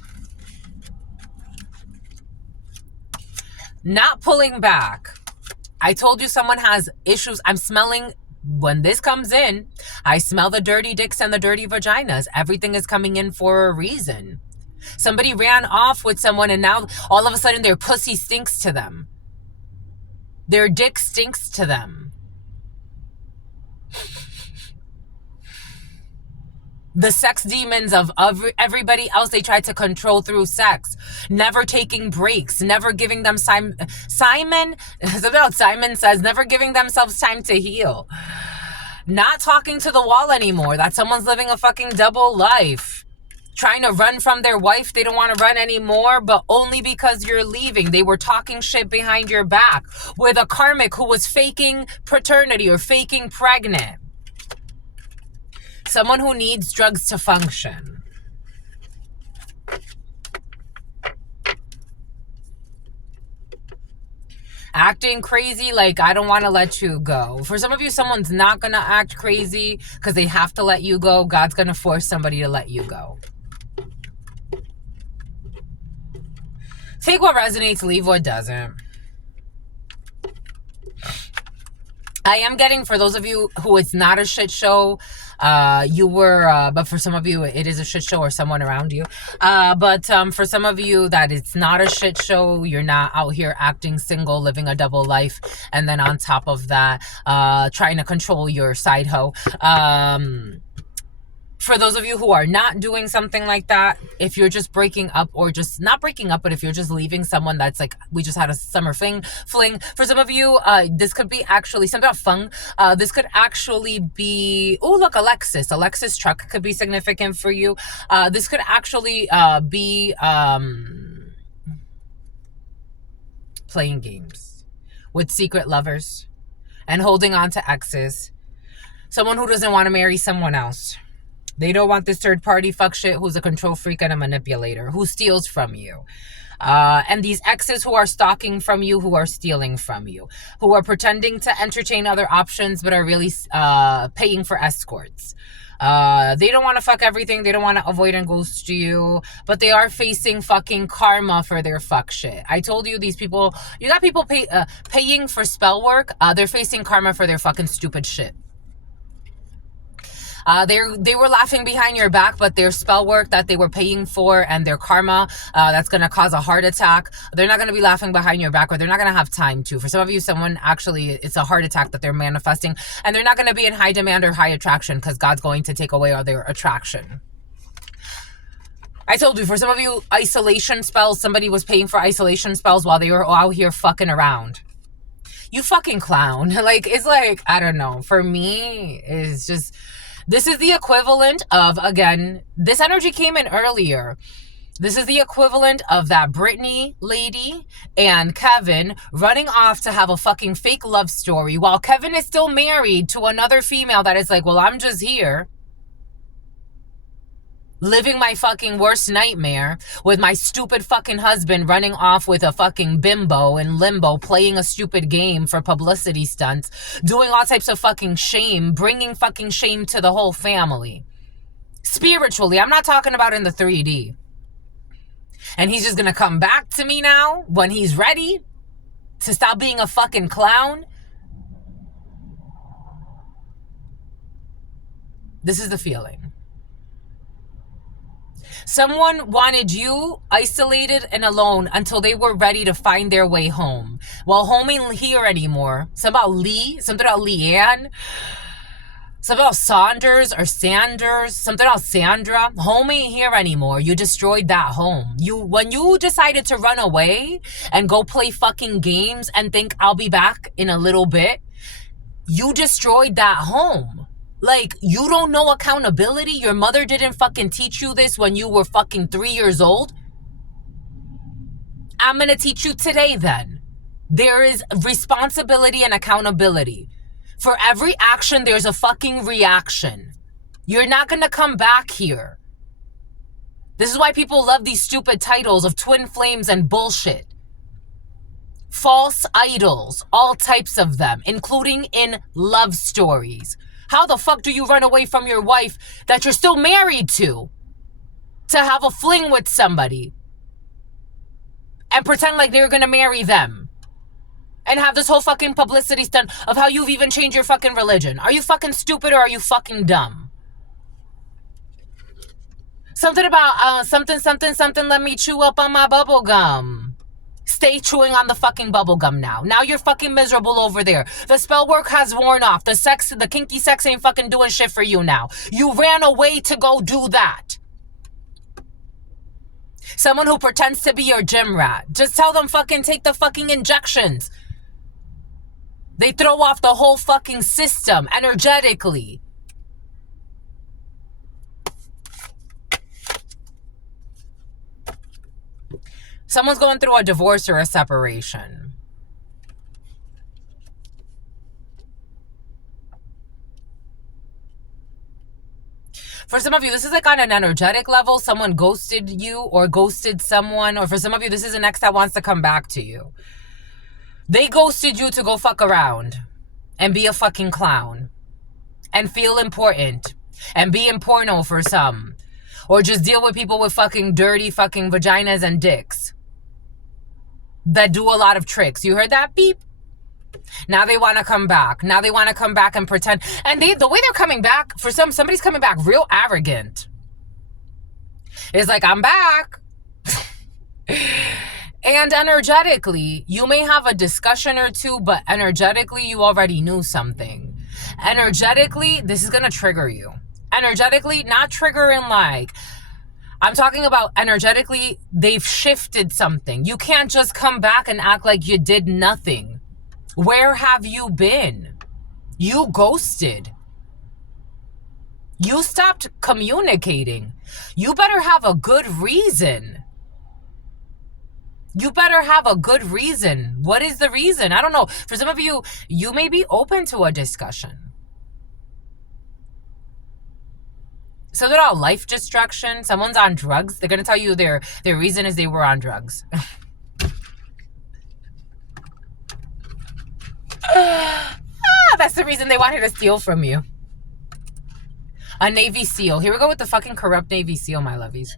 Not pulling back. I told you someone has issues. I'm smelling, when this comes in, I smell the dirty dicks and the dirty vaginas. Everything is coming in for a reason. Somebody ran off with someone and now all of a sudden their pussy stinks to them. Their dick stinks to them. The sex demons of everybody else they tried to control through sex. Never taking breaks. Never giving them Simon says, never giving themselves time to heal. Not talking to the wall anymore. That someone's living a fucking double life. Trying to run from their wife. They don't want to run anymore, but only because you're leaving. They were talking shit behind your back. With a karmic who was faking paternity or faking pregnant. Someone who needs drugs to function. Acting crazy, like, I don't want to let you go. For some of you, someone's not going to act crazy because they have to let you go. God's going to force somebody to let you go. Take what resonates, leave what doesn't. I am getting, for those of you who it's not a shit show, but for some of you it is a shit show, or someone around you. But for some of you that it's not a shit show, you're not out here acting single, living a double life, and then on top of that, trying to control your side hoe. For those of you who are not doing something like that, if you're just breaking up, or just not breaking up, but if you're just leaving someone that's like, we just had a summer fling. For some of you, this could be actually something about fung. This could actually be, oh look, Alexis truck could be significant for you. This could actually be playing games with secret lovers and holding on to exes. Someone who doesn't want to marry someone else. They don't want this third party fuck shit who's a control freak and a manipulator, who steals from you. And these exes who are stalking from you, who are stealing from you, who are pretending to entertain other options but are really paying for escorts. They don't want to fuck everything. They don't want to avoid and ghost you, but they are facing fucking karma for their fuck shit. I told you, these people, you got people paying for spell work. They're facing karma for their fucking stupid shit. They were laughing behind your back, but their spell work that they were paying for and their karma that's going to cause a heart attack, they're not going to be laughing behind your back, or they're not going to have time to. For some of you, someone actually, it's a heart attack that they're manifesting, and they're not going to be in high demand or high attraction because God's going to take away all their attraction. I told you, for some of you, isolation spells, somebody was paying for isolation spells while they were out here fucking around. You fucking clown. Like, it's like, I don't know. For me, it's just, this is the equivalent of, again, this energy came in earlier. This is the equivalent of that Britney lady and Kevin running off to have a fucking fake love story while Kevin is still married to another female that is like, well, I'm just here living my fucking worst nightmare with my stupid fucking husband running off with a fucking bimbo in limbo, playing a stupid game for publicity stunts, doing all types of fucking shame, bringing fucking shame to the whole family. Spiritually, I'm not talking about in the 3D. And he's just gonna come back to me now when he's ready to stop being a fucking clown. This is the feeling. Someone wanted you isolated and alone until they were ready to find their way home. Well, home ain't here anymore. Something about Leanne, something about Saunders or Sanders, something about Sandra. Home ain't here anymore. You destroyed that home. When you decided to run away and go play fucking games and think I'll be back in a little bit, you destroyed that home. Like, you don't know accountability? Your mother didn't fucking teach you this when you were fucking 3 years old? I'm gonna teach you today then. There is responsibility and accountability. For every action, there's a fucking reaction. You're not gonna come back here. This is why people love these stupid titles of twin flames and bullshit. False idols, all types of them, including in love stories. How the fuck do you run away from your wife that you're still married to have a fling with somebody and pretend like they're gonna marry them and have this whole fucking publicity stunt of how you've even changed your fucking religion? Are you fucking stupid or are you fucking dumb? Something about something, let me chew up on my bubble gum. Stay chewing on the fucking bubblegum now. Now you're fucking miserable over there. The spell work has worn off. The kinky sex ain't fucking doing shit for you now. You ran away to go do that. Someone who pretends to be your gym rat. Just tell them fucking take the fucking injections. They throw off the whole fucking system energetically. Someone's going through a divorce or a separation. For some of you, this is like on an energetic level. Someone ghosted you or ghosted someone. Or for some of you, this is an ex that wants to come back to you. They ghosted you to go fuck around and be a fucking clown and feel important and be in porno for some. Or just deal with people with fucking dirty fucking vaginas and dicks that do a lot of tricks. You heard that beep? Now they want to come back. Now they want to come back and pretend. And the way they're coming back, for somebody's coming back real arrogant. It's like, I'm back. And energetically, you may have a discussion or two, but energetically, you already knew something. Energetically, this is going to trigger you. Energetically, not triggering like... I'm talking about energetically, they've shifted something. You can't just come back and act like you did nothing. Where have you been? You ghosted. You stopped communicating. You better have a good reason. You better have a good reason. What is the reason? I don't know. For some of you, you may be open to a discussion. So they're all life destruction. Someone's on drugs. They're going to tell you their reason is they were on drugs. That's the reason they wanted to steal from you. A Navy SEAL. Here we go with the fucking corrupt Navy SEAL, my lovies.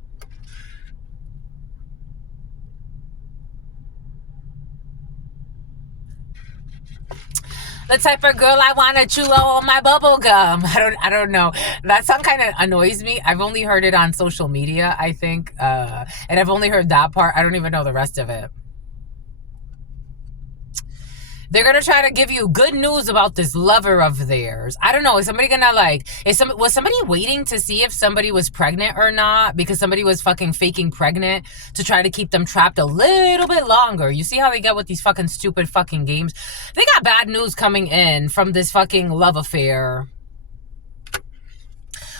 The type of girl I want to chew on my bubble gum. I don't know. That song kind of annoys me. I've only heard it on social media, I think. And I've only heard that part. I don't even know the rest of it. They're gonna try to give you good news about this lover of theirs. I don't know. Is somebody gonna was somebody waiting to see if somebody was pregnant or not because somebody was fucking faking pregnant to try to keep them trapped a little bit longer? You see how they get with these fucking stupid fucking games? They got bad news coming in from this fucking love affair.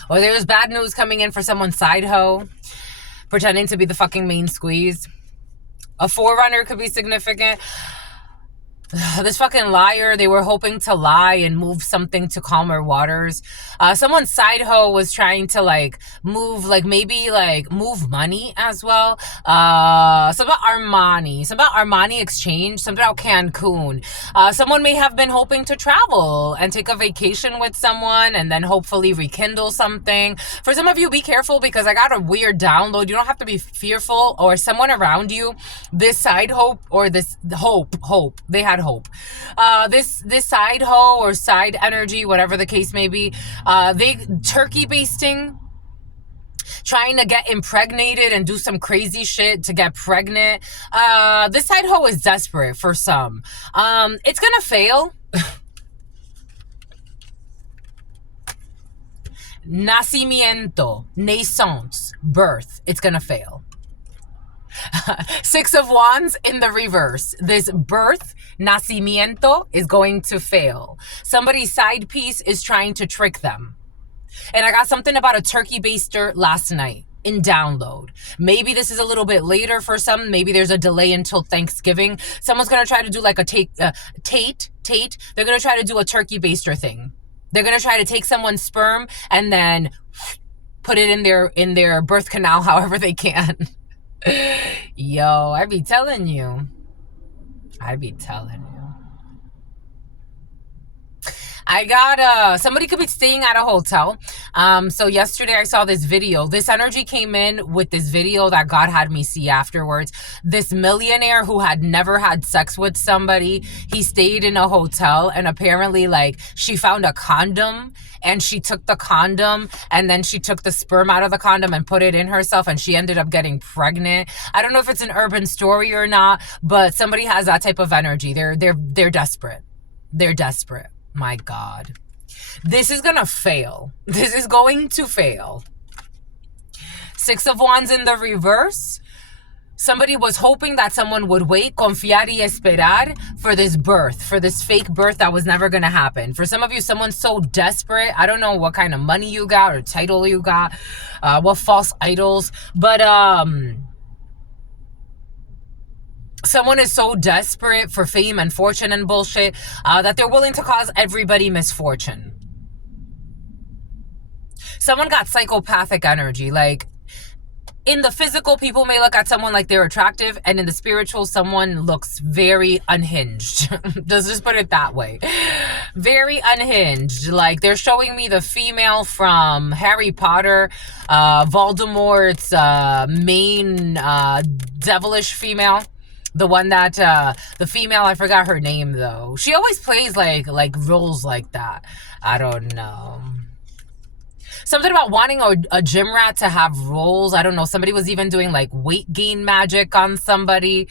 Or there was bad news coming in for someone's side hoe pretending to be the fucking main squeeze. A forerunner could be significant. This fucking liar, they were hoping to lie and move something to calmer waters. Someone's side hoe was trying to move money as well. Some about Armani exchange, something about Cancun. Someone may have been hoping to travel and take a vacation with someone and then hopefully rekindle something. For some of you, be careful because I got a weird download. You don't have to be fearful, or someone around you, this side hope or this hope, they had hope. This side hoe or side energy, whatever the case may be, they turkey basting, trying to get impregnated and do some crazy shit to get pregnant. This side hoe is desperate for some. It's gonna fail. Nacimiento, naissance, birth. It's gonna fail. Six of Wands in the reverse. This birth, nacimiento, is going to fail. Somebody's side piece is trying to trick them. And I got something about a turkey baster last night in download. Maybe this is a little bit later for some. Maybe there's a delay until Thanksgiving. Someone's going to try to do like a Tate. They're going to try to do a turkey baster thing. They're going to try to take someone's sperm and then put it in their birth canal however they can. Yo, I be telling you. I got somebody could be staying at a hotel. So yesterday I saw this video. This energy came in with this video that God had me see afterwards. This millionaire who had never had sex with somebody, he stayed in a hotel, and apparently she found a condom and she took the condom and then she took the sperm out of the condom and put it in herself, and she ended up getting pregnant. I don't know if it's an urban story or not, but somebody has that type of energy. They're desperate. They're desperate. My God. This is gonna fail. This is going to fail. Six of Wands in the reverse. Somebody was hoping that someone would wait, confiar y esperar, for this birth, for this fake birth that was never gonna happen. For some of you, someone's so desperate. I don't know what kind of money you got or title you got, what false idols, but someone is so desperate for fame and fortune and bullshit that they're willing to cause everybody misfortune. Someone got psychopathic energy. In the physical, people may look at someone like they're attractive, and in the spiritual, someone looks very unhinged. Just put it that way. Very unhinged. They're showing me the female from Harry Potter, Voldemort's main devilish female. The one that, the female, I forgot her name though. She always plays like roles like that. I don't know. Something about wanting a gym rat to have roles. I don't know. Somebody was even doing weight gain magic on somebody.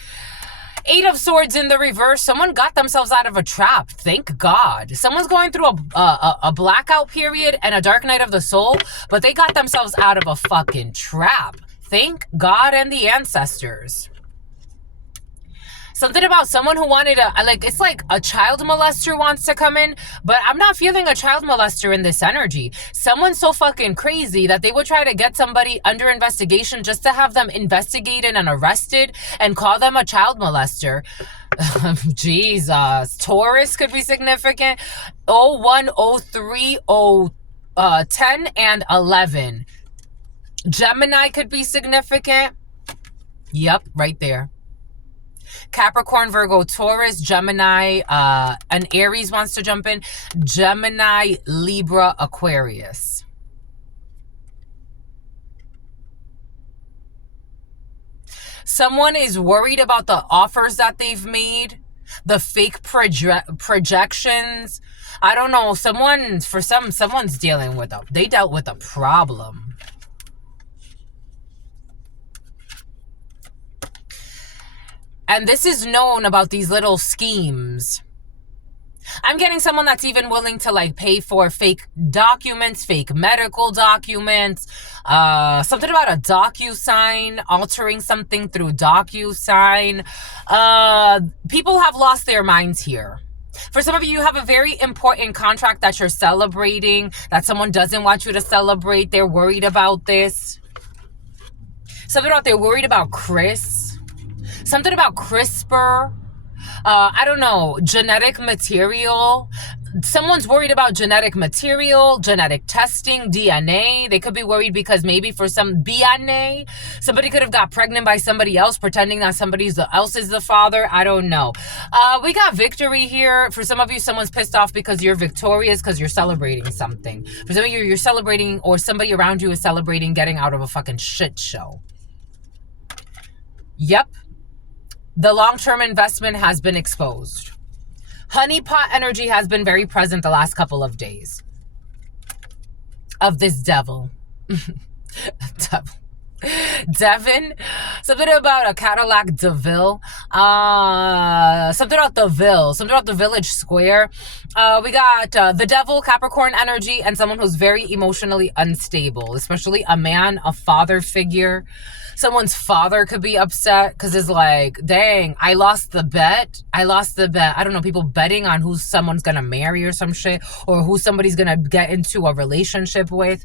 Eight of Swords in the reverse. Someone got themselves out of a trap. Thank God. Someone's going through a blackout period and a dark night of the soul, but they got themselves out of a fucking trap. Thank God and the ancestors. Something about someone who wanted it's like a child molester wants to come in, but I'm not feeling a child molester in this energy. Someone's so fucking crazy that they would try to get somebody under investigation just to have them investigated and arrested and call them a child molester. Jesus. Taurus could be significant. 01, 03, 10, and 11. Gemini could be significant. Yep, right there. Capricorn, Virgo, Taurus, Gemini, and Aries wants to jump in. Gemini, Libra, Aquarius. Someone is worried about the offers that they've made. the fake projections. I don't know. Someone's dealing with they dealt with a problem. And this is known about these little schemes. I'm getting someone that's even willing to like pay for fake documents, fake medical documents, something about a DocuSign, altering something through DocuSign. People have lost their minds here. For some of you, you have a very important contract that you're celebrating, that someone doesn't want you to celebrate. They're worried about this. Something about they're worried about Chris. Something about CRISPR. I don't know, genetic material. Someone's worried about genetic material, genetic testing, DNA. They could be worried because maybe for some DNA, somebody could have got pregnant by somebody else, pretending that somebody else is the father. I don't know. We got victory here. For some of you, someone's pissed off because you're victorious because you're celebrating something. For some of you, you're celebrating, or somebody around you is celebrating getting out of a fucking shit show. Yep. The long-term investment has been exposed. Honeypot energy has been very present the last couple of days. Of this devil. Devin. Something about a Cadillac DeVille. Something about the Ville. Something about the Village Square. We got the devil, Capricorn energy, and someone who's very emotionally unstable. Especially a man, a father figure. Someone's father could be upset because it's like, dang, I lost the bet. I don't know, people betting on who someone's going to marry or some shit, or who somebody's going to get into a relationship with.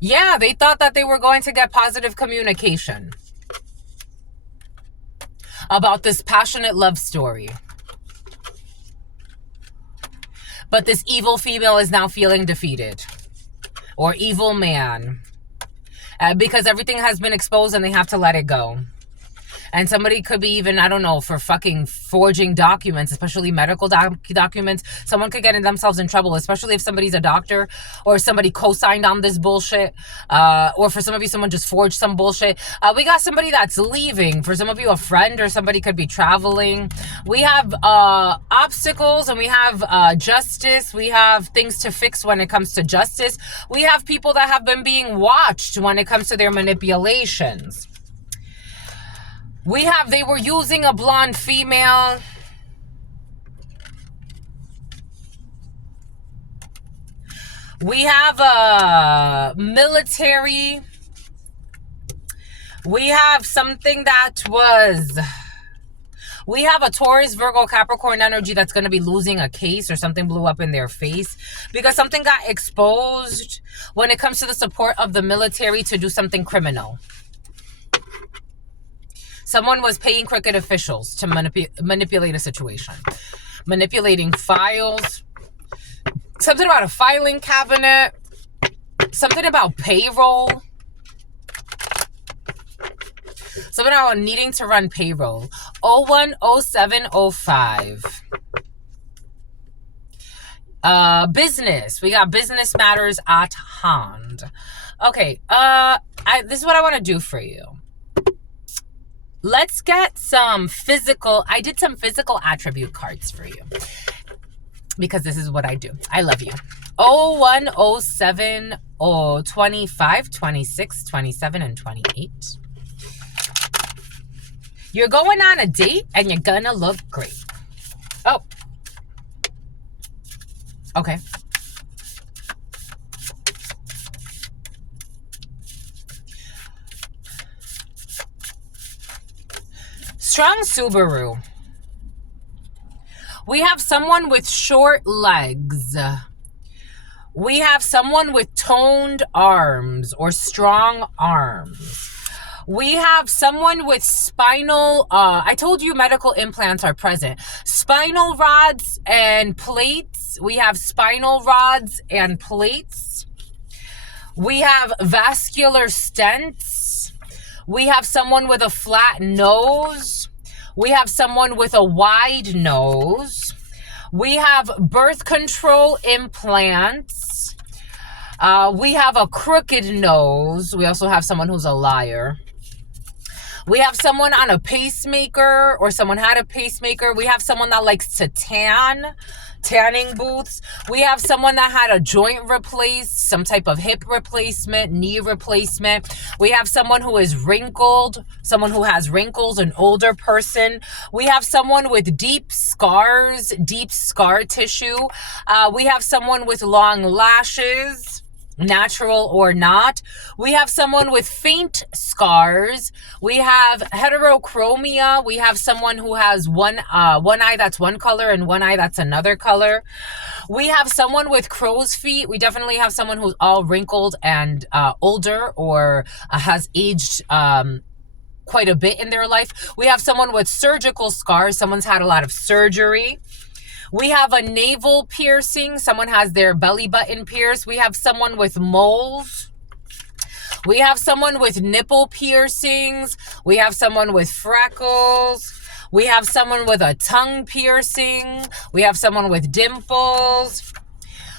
Yeah, they thought that they were going to get positive communication about this passionate love story. But this evil female is now feeling defeated. Or evil man. Because everything has been exposed and they have to let it go. And somebody could be even, I don't know, for fucking forging documents, especially medical documents. Someone could get themselves in trouble, especially if somebody's a doctor or somebody co-signed on this bullshit. Or for some of you, someone just forged some bullshit. We got somebody that's leaving. For some of you, a friend or somebody could be traveling. We have obstacles and we have justice. We have things to fix when it comes to justice. We have people that have been being watched when it comes to their manipulations. They were using a blonde female. We have a military. We have something that was... We have a Taurus, Virgo, Capricorn energy that's going to be losing a case, or something blew up in their face because something got exposed when it comes to the support of the military to do something criminal. Someone was paying crooked officials to manipulate a situation. Manipulating files. Something about a filing cabinet. Something about payroll. Something about needing to run payroll. 010705. Business. We got business matters at hand. Okay. This is what I want to do for you. Let's get some physical... I did some physical attribute cards for you. Because this is what I do. I love you. 0107 25, 26, 27, and 28. You're going on a date and you're gonna look great. Oh. Okay. Strong Subaru. We have someone with short legs. We have someone with toned arms or strong arms. We have someone with spinal, I told you medical implants are present. Spinal rods and plates. We have spinal rods and plates. We have vascular stents. We have someone with a flat nose. We have someone with a wide nose. We have birth control implants. We have a crooked nose. We also have someone who's a liar. We have someone on a pacemaker, or someone had a pacemaker. We have someone that likes to tanning booths. We have someone that had a joint replaced, some type of hip replacement, knee replacement. We have someone who is wrinkled, someone who has wrinkles, an older person. We have someone with deep scars, deep scar tissue. We have someone with long lashes, natural or not. We have someone with faint scars. We have heterochromia. We have someone who has one eye that's one color and one eye that's another color. We have someone with crow's feet. We definitely have someone who's all wrinkled and older, or has aged quite a bit in their life. We have someone with surgical scars. Someone's had a lot of surgery. We have a navel piercing. Someone has their belly button pierced. We have someone with moles. We have someone with nipple piercings. We have someone with freckles. We have someone with a tongue piercing. We have someone with dimples.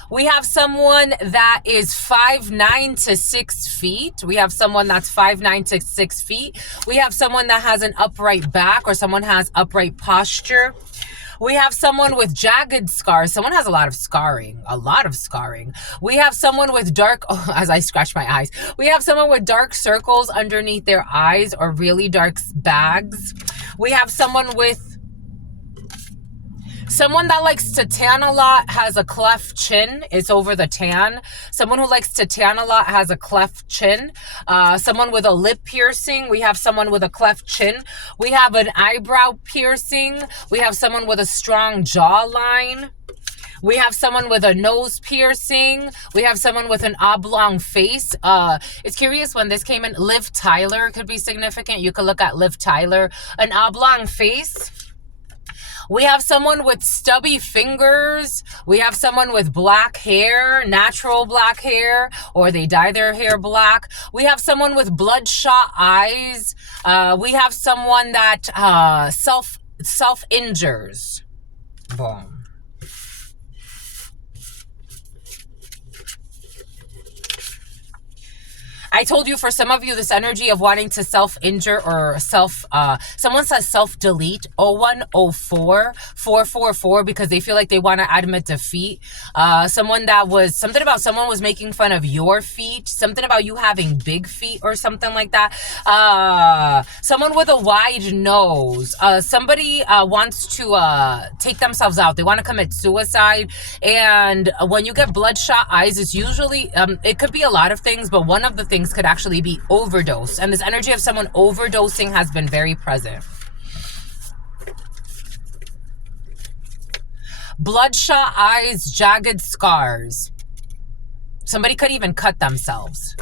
We have someone that is 5'9" to 6 feet. We have someone that's 5'9" to 6 feet. We have someone that has an upright back, or someone has upright posture. We have someone with jagged scars. Someone has a lot of scarring. We have someone with as I scratch my eyes. We have someone with dark circles underneath their eyes, or really dark bags. We have someone that likes to tan a lot, has a cleft chin. It's over the tan. Someone who likes to tan a lot has a cleft chin. Someone with a lip piercing. We have someone with a cleft chin. We have an eyebrow piercing. We have someone with a strong jawline. We have someone with a nose piercing. We have someone with an oblong face. It's curious when this came in. Liv Tyler could be significant. You could look at Liv Tyler. An oblong face. We have someone with stubby fingers. We have someone with black hair, natural black hair, or they dye their hair black. We have someone with bloodshot eyes. We have someone that self-injures. Boom. I told you, for some of you, this energy of wanting to self-injure or someone says self-delete, 0104444, because they feel like they want to admit defeat. Something about someone was making fun of your feet, something about you having big feet or something like that. Someone with a wide nose. Somebody wants to take themselves out. They want to commit suicide. And when you get bloodshot eyes, it's usually, it could be a lot of things, but one of the things could actually be overdose. And this energy of someone overdosing has been very present. Bloodshot eyes, jagged scars. Somebody could even cut themselves.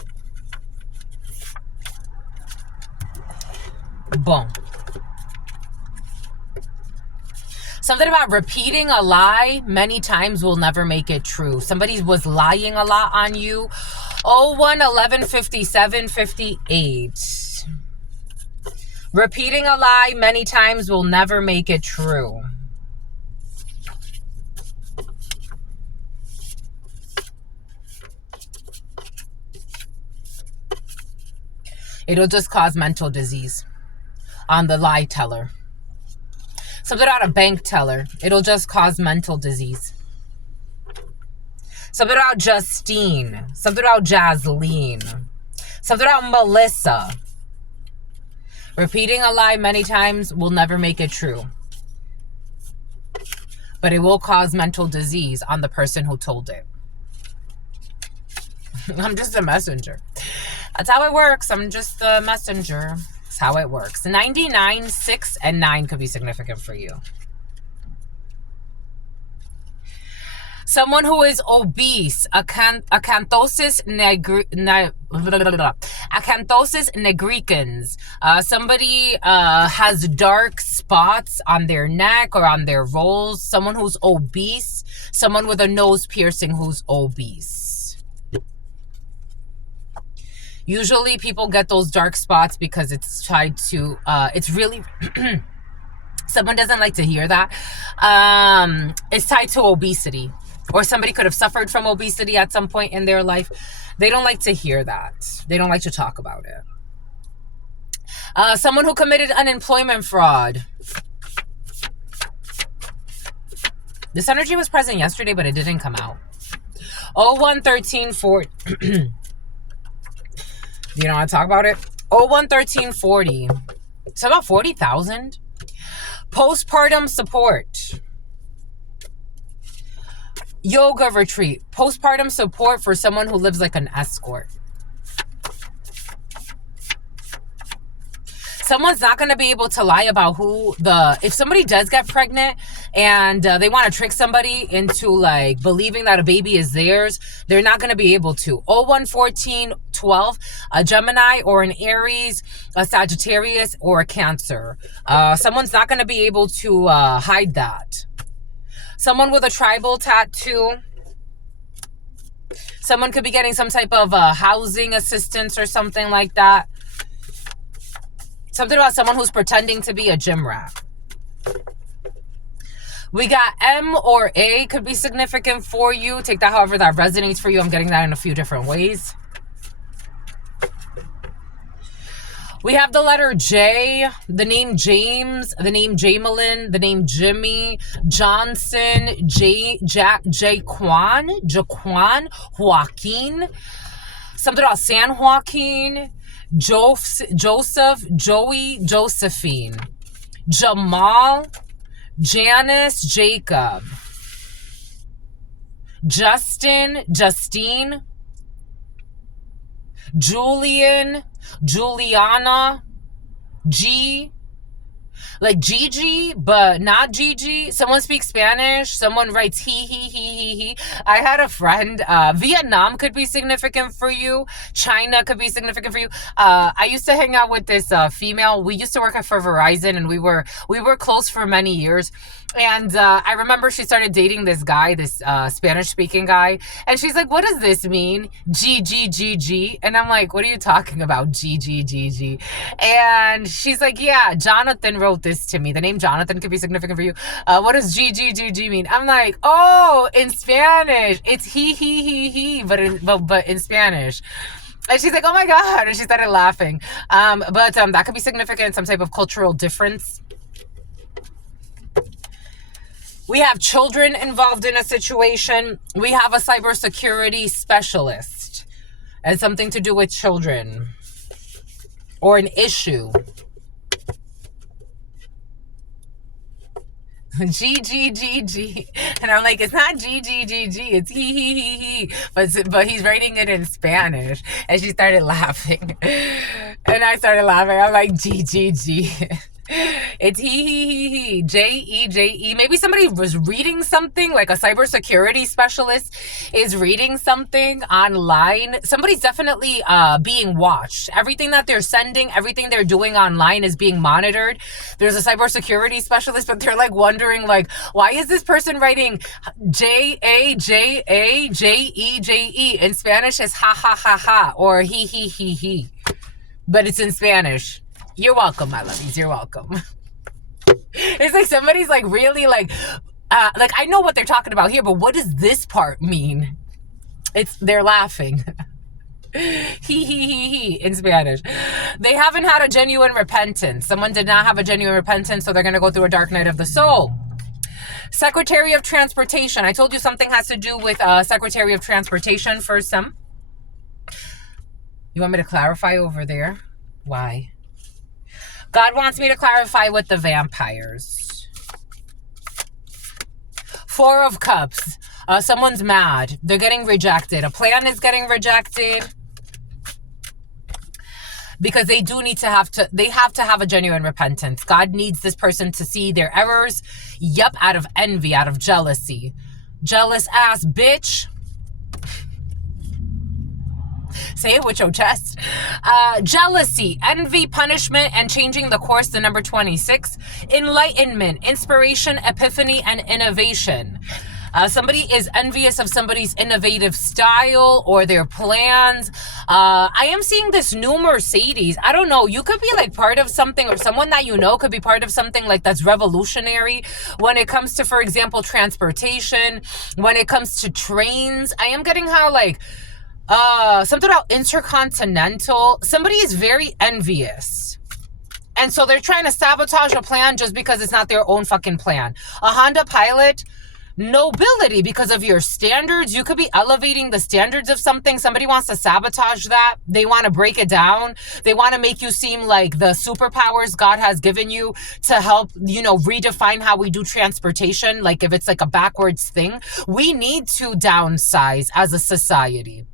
Boom. Something about repeating a lie many times will never make it true. Somebody was lying a lot on you. 01115758. Repeating a lie many times will never make it true. It'll just cause mental disease on the lie teller. Something about a bank teller. It'll just cause mental disease. Something about Justine. Something about Jasleen. Something about Melissa. Repeating a lie many times will never make it true. But it will cause mental disease on the person who told it. I'm just a messenger. That's how it works. I'm just the messenger. That's how it works. 99, 6, and 9 could be significant for you. Someone who is obese, acanthosis nigricans. Somebody has dark spots on their neck or on their rolls. Someone who's obese. Someone with a nose piercing who's obese. Usually people get those dark spots because it's tied to, it's really... Someone doesn't like to hear that. It's tied to obesity. Or somebody could have suffered from obesity at some point in their life. They don't like to hear that. They don't like to talk about it. Someone who committed unemployment fraud. This energy was present yesterday, but it didn't come out. 011340. Do you know how to talk about it? 011340. It's about 40,000. Postpartum support. Yoga retreat. Postpartum support for someone who lives like an escort. Someone's not going to be able to lie about if somebody does get pregnant and they want to trick somebody into like believing that a baby is theirs, they're not going to be able to. 011412, a Gemini or an Aries, a Sagittarius or a Cancer. Someone's not going to be able to hide that. Someone with a tribal tattoo. Someone could be getting some type of housing assistance or something like that. Something about someone who's pretending to be a gym rat. We got M or A could be significant for you. Take that however that resonates for you. I'm getting that in a few different ways. We have the letter J, the name James, the name Jamelin, the name Jimmy, Johnson, Jaquan, Joaquin. Something about San Joaquin. Joseph, Joey, Josephine, Jamal, Janice, Jacob, Justin, Justine, Julian, Juliana, G, like Gigi, but not Gigi. Someone speaks Spanish. Someone writes he. I had a friend. Vietnam could be significant for you. China could be significant for you. I used to hang out with this female. We used to work for Verizon, and we were close for many years. And I remember she started dating this guy, this Spanish-speaking guy. And she's like, what does this mean? G. And I'm like, what are you talking about? G. And she's like, yeah, Jonathan wrote this to me. The name Jonathan could be significant for you. What does G mean? I'm like, oh, in Spanish, it's he, but in Spanish. And she's like, oh my God. And she started laughing. But that could be significant, some type of cultural difference. We have children involved in a situation. We have a cybersecurity specialist and something to do with children or an issue. G. And I'm like, it's not G. It's he. But he's writing it in Spanish. And she started laughing. And I started laughing. I'm like, G. It's he. J-E. Maybe somebody was reading something, like a cybersecurity specialist is reading something online. Somebody's definitely being watched. Everything that they're sending, everything they're doing online is being monitored. There's a cybersecurity specialist, but they're like wondering, like, why is this person writing J-A, J-E. In Spanish is ha, or he. But it's in Spanish. You're welcome, my lovies. You're welcome. It's like somebody's like really like I know what they're talking about here, but what does this part mean? They're laughing. He in Spanish. They haven't had a genuine repentance. Someone did not have a genuine repentance, so they're going to go through a dark night of the soul. Secretary of Transportation. I told you something has to do with Secretary of Transportation for some. You want me to clarify over there? Why? God wants me to clarify with the vampires. 4 of Cups. Someone's mad. They're getting rejected. A plan is getting rejected. Because they have to have a genuine repentance. God needs this person to see their errors. Yep, out of envy, out of jealousy. Jealous ass bitch. Say it with your chest. Jealousy, envy, punishment, and changing the course, the number 26. Enlightenment, inspiration, epiphany, and innovation. Somebody is envious of somebody's innovative style or their plans. I am seeing this new Mercedes. I don't know. You could be like part of something, or someone that you know could be part of something like that's revolutionary when it comes to, for example, transportation, when it comes to trains. I am getting how like something about intercontinental. Somebody is very envious. And so they're trying to sabotage a plan just because it's not their own fucking plan. A Honda Pilot, nobility because of your standards. You could be elevating the standards of something. Somebody wants to sabotage that. They want to break it down. They want to make you seem like the superpowers God has given you to help, redefine how we do transportation. Like if it's like a backwards thing, we need to downsize as a society.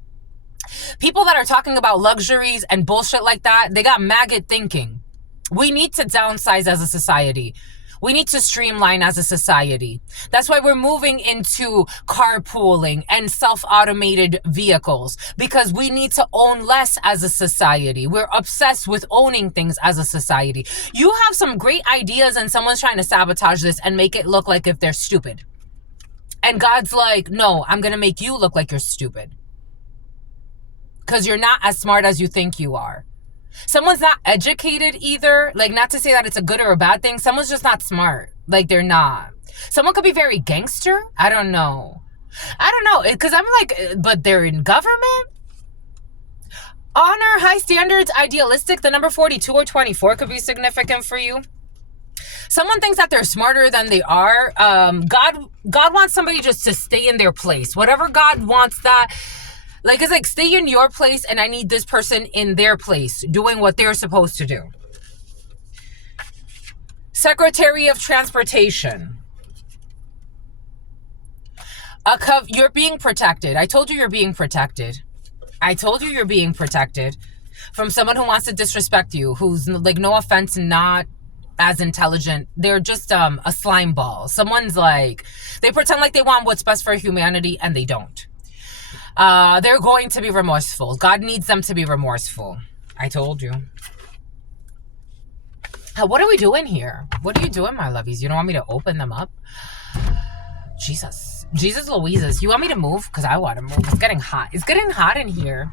People that are talking about luxuries and bullshit like that, they got maggot thinking. We need to downsize as a society. We need to streamline as a society. That's why we're moving into carpooling and self-automated vehicles, because we need to own less as a society. We're obsessed with owning things as a society. You have some great ideas and someone's trying to sabotage this and make it look like if they're stupid. And God's like, no, I'm going to make you look like you're stupid. Because you're not as smart as you think you are. Someone's not educated either. Like, not to say that it's a good or a bad thing. Someone's just not smart. Like, they're not. Someone could be very gangster. I don't know. Because I'm like, but they're in government? Honor, high standards, idealistic. The number 42 or 24 could be significant for you. Someone thinks that they're smarter than they are. God wants somebody just to stay in their place. Whatever God wants that... Like, it's like, stay in your place and I need this person in their place doing what they're supposed to do. Secretary of Transportation. You're being protected. I told you you're being protected. From someone who wants to disrespect you, who's, like, no offense, not as intelligent. They're just a slime ball. Someone's like, they pretend like they want what's best for humanity and they don't. They're going to be remorseful. God needs them to be remorseful. I told you. What are we doing here? What are you doing, my lovies? You don't want me to open them up? Jesus Louises. You want me to move? Because I want to move. It's getting hot. It's getting hot in here.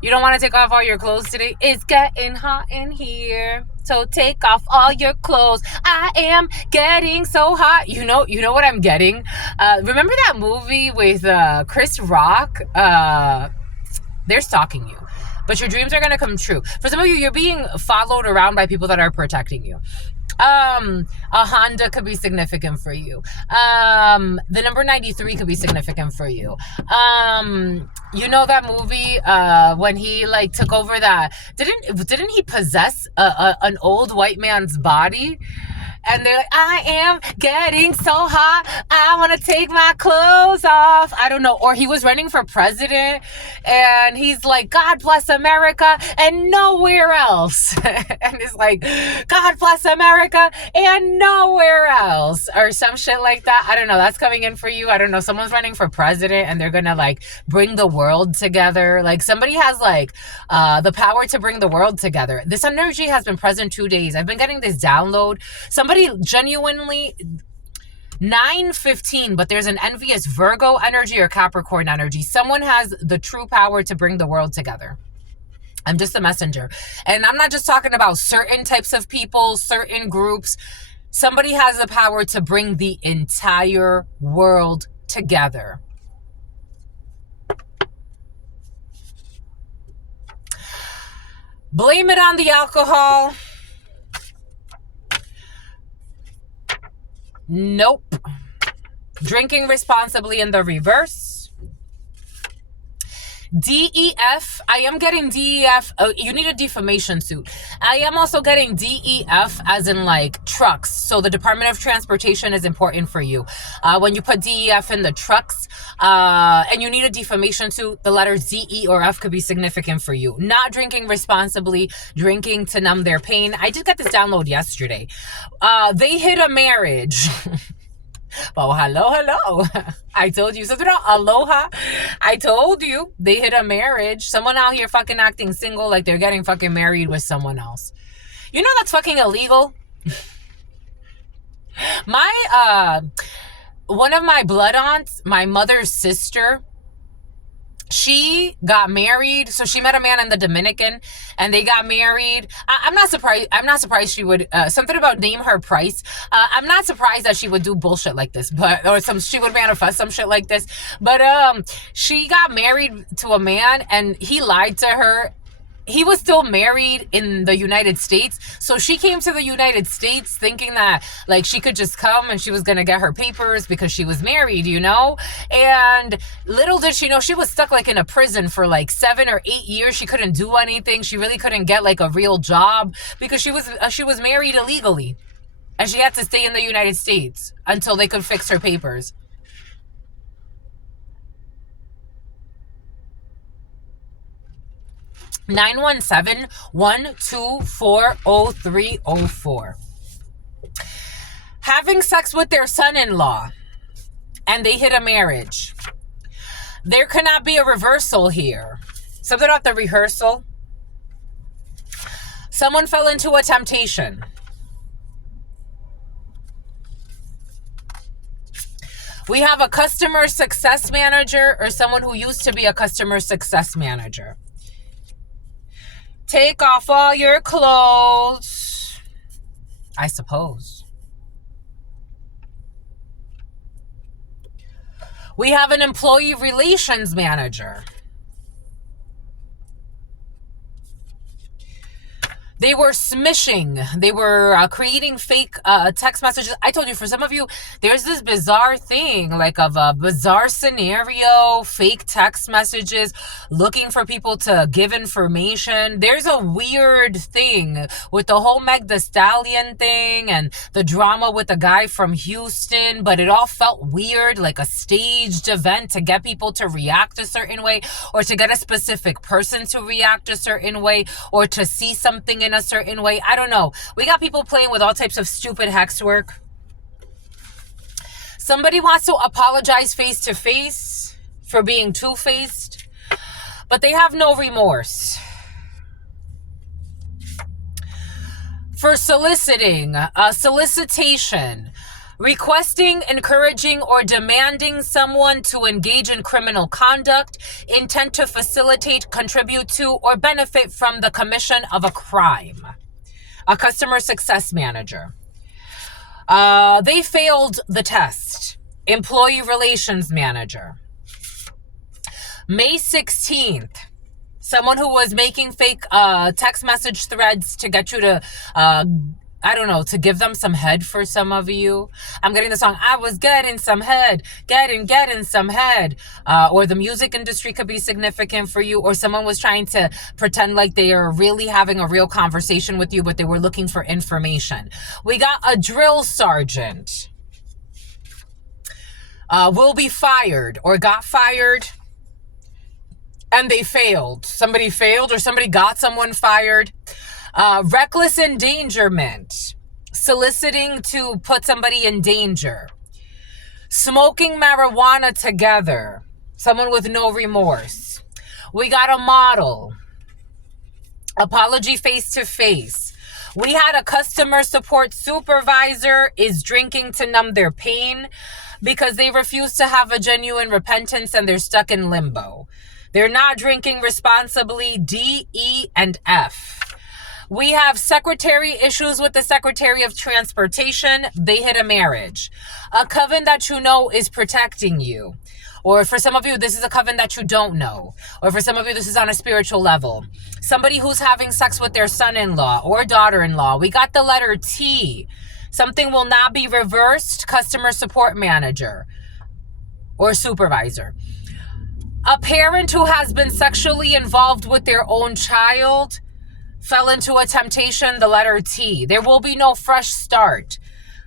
You don't want to take off all your clothes today? It's getting hot in here. So take off all your clothes. I am getting so hot. You know what I'm getting? Remember that movie with Chris Rock? They're stalking you. But your dreams are going to come true. For some of you, you're being followed around by people that are protecting you. A Honda could be significant for you. The number 93 could be significant for you. You know that movie when he like took over that, didn't he possess an old white man's body? And they're like, I am getting so hot, I want to take my clothes off. I don't know. Or he was running for president and he's like, God bless America and nowhere else. And it's like, God bless America and nowhere else. Or some shit like that. I don't know. That's coming in for you. I don't know. Someone's running for president and they're going to like bring the world together. Like somebody has like the power to bring the world together. This energy has been present 2 days. I've been getting this download. Somebody genuinely 9:15, but there's an envious Virgo energy or Capricorn energy. Someone has the true power to bring the world together. I'm just a messenger. And I'm not just talking about certain types of people, certain groups. Somebody has the power to bring the entire world together. Blame it on the alcohol. Nope. Drinking responsibly in the reverse. DEF. I am getting DEF. Oh, you need a defamation suit. I am also getting DEF as in like trucks. So the Department of Transportation is important for you. When you put DEF in the trucks and you need a defamation suit, the letters DE or F could be significant for you. Not drinking responsibly, drinking to numb their pain. I just got this download yesterday. They hit a marriage. Oh, hello. I told you. Something about aloha. I told you. They hit a marriage. Someone out here fucking acting single like they're getting fucking married with someone else. You know that's fucking illegal? One of my blood aunts, my mother's sister, she got married. So she met a man in the Dominican and they got married. I'm not surprised she would, something about name her price. I'm not surprised that she would do bullshit like this, she would manifest some shit like this. But, she got married to a man and he lied to her he was still married in the United States. So she came to the United States thinking that like she could just come and she was going to get her papers because she was married, you know? And little did she know she was stuck like in a prison for like 7 or 8 years. She couldn't do anything. She really couldn't get like a real job because she was married illegally. And she had to stay in the United States until they could fix her papers. 917-124-0304. Having sex with their son-in-law and they hit a marriage. There cannot be a reversal here. Something about the rehearsal. Someone fell into a temptation. We have a customer success manager or someone who used to be a customer success manager. Take off all your clothes, I suppose. We have an employee relations manager. They were smishing. They were creating fake text messages. I told you, for some of you, there's this bizarre thing, like of a bizarre scenario, fake text messages, looking for people to give information. There's a weird thing with the whole Meg Thee Stallion thing and the drama with the guy from Houston, but it all felt weird, like a staged event to get people to react a certain way, or to get a specific person to react a certain way, or to see something in a certain way. I don't know. We got people playing with all types of stupid hex work. Somebody wants to apologize face to face for being two-faced, but they have no remorse. For soliciting, solicitation, requesting, encouraging, or demanding someone to engage in criminal conduct, intent to facilitate, contribute to, or benefit from the commission of a crime. A customer success manager. They failed the test. Employee relations manager. May 16th. Someone who was making fake text message threads to get you to I don't know, to give them some head for some of you. I'm getting the song, I was getting some head, getting some head. Or the music industry could be significant for you. Or someone was trying to pretend like they are really having a real conversation with you, but they were looking for information. We got a drill sergeant. Will be fired or got fired. And they failed. Somebody failed or somebody got someone fired. Reckless endangerment, soliciting to put somebody in danger. Smoking marijuana together, someone with no remorse. We got a model. Apology face to face. We had a customer support supervisor is drinking to numb their pain because they refuse to have a genuine repentance and they're stuck in limbo. They're not drinking responsibly, D, E, and F. We have secretary issues with the Secretary of Transportation. They hit a marriage. A coven that you know is protecting you. Or for some of you, this is a coven that you don't know. Or for some of you, this is on a spiritual level. Somebody who's having sex with their son-in-law or daughter-in-law. We got the letter T. Something will not be reversed. Customer support manager or supervisor. A parent who has been sexually involved with their own child fell into a temptation, the letter T. There will be no fresh start.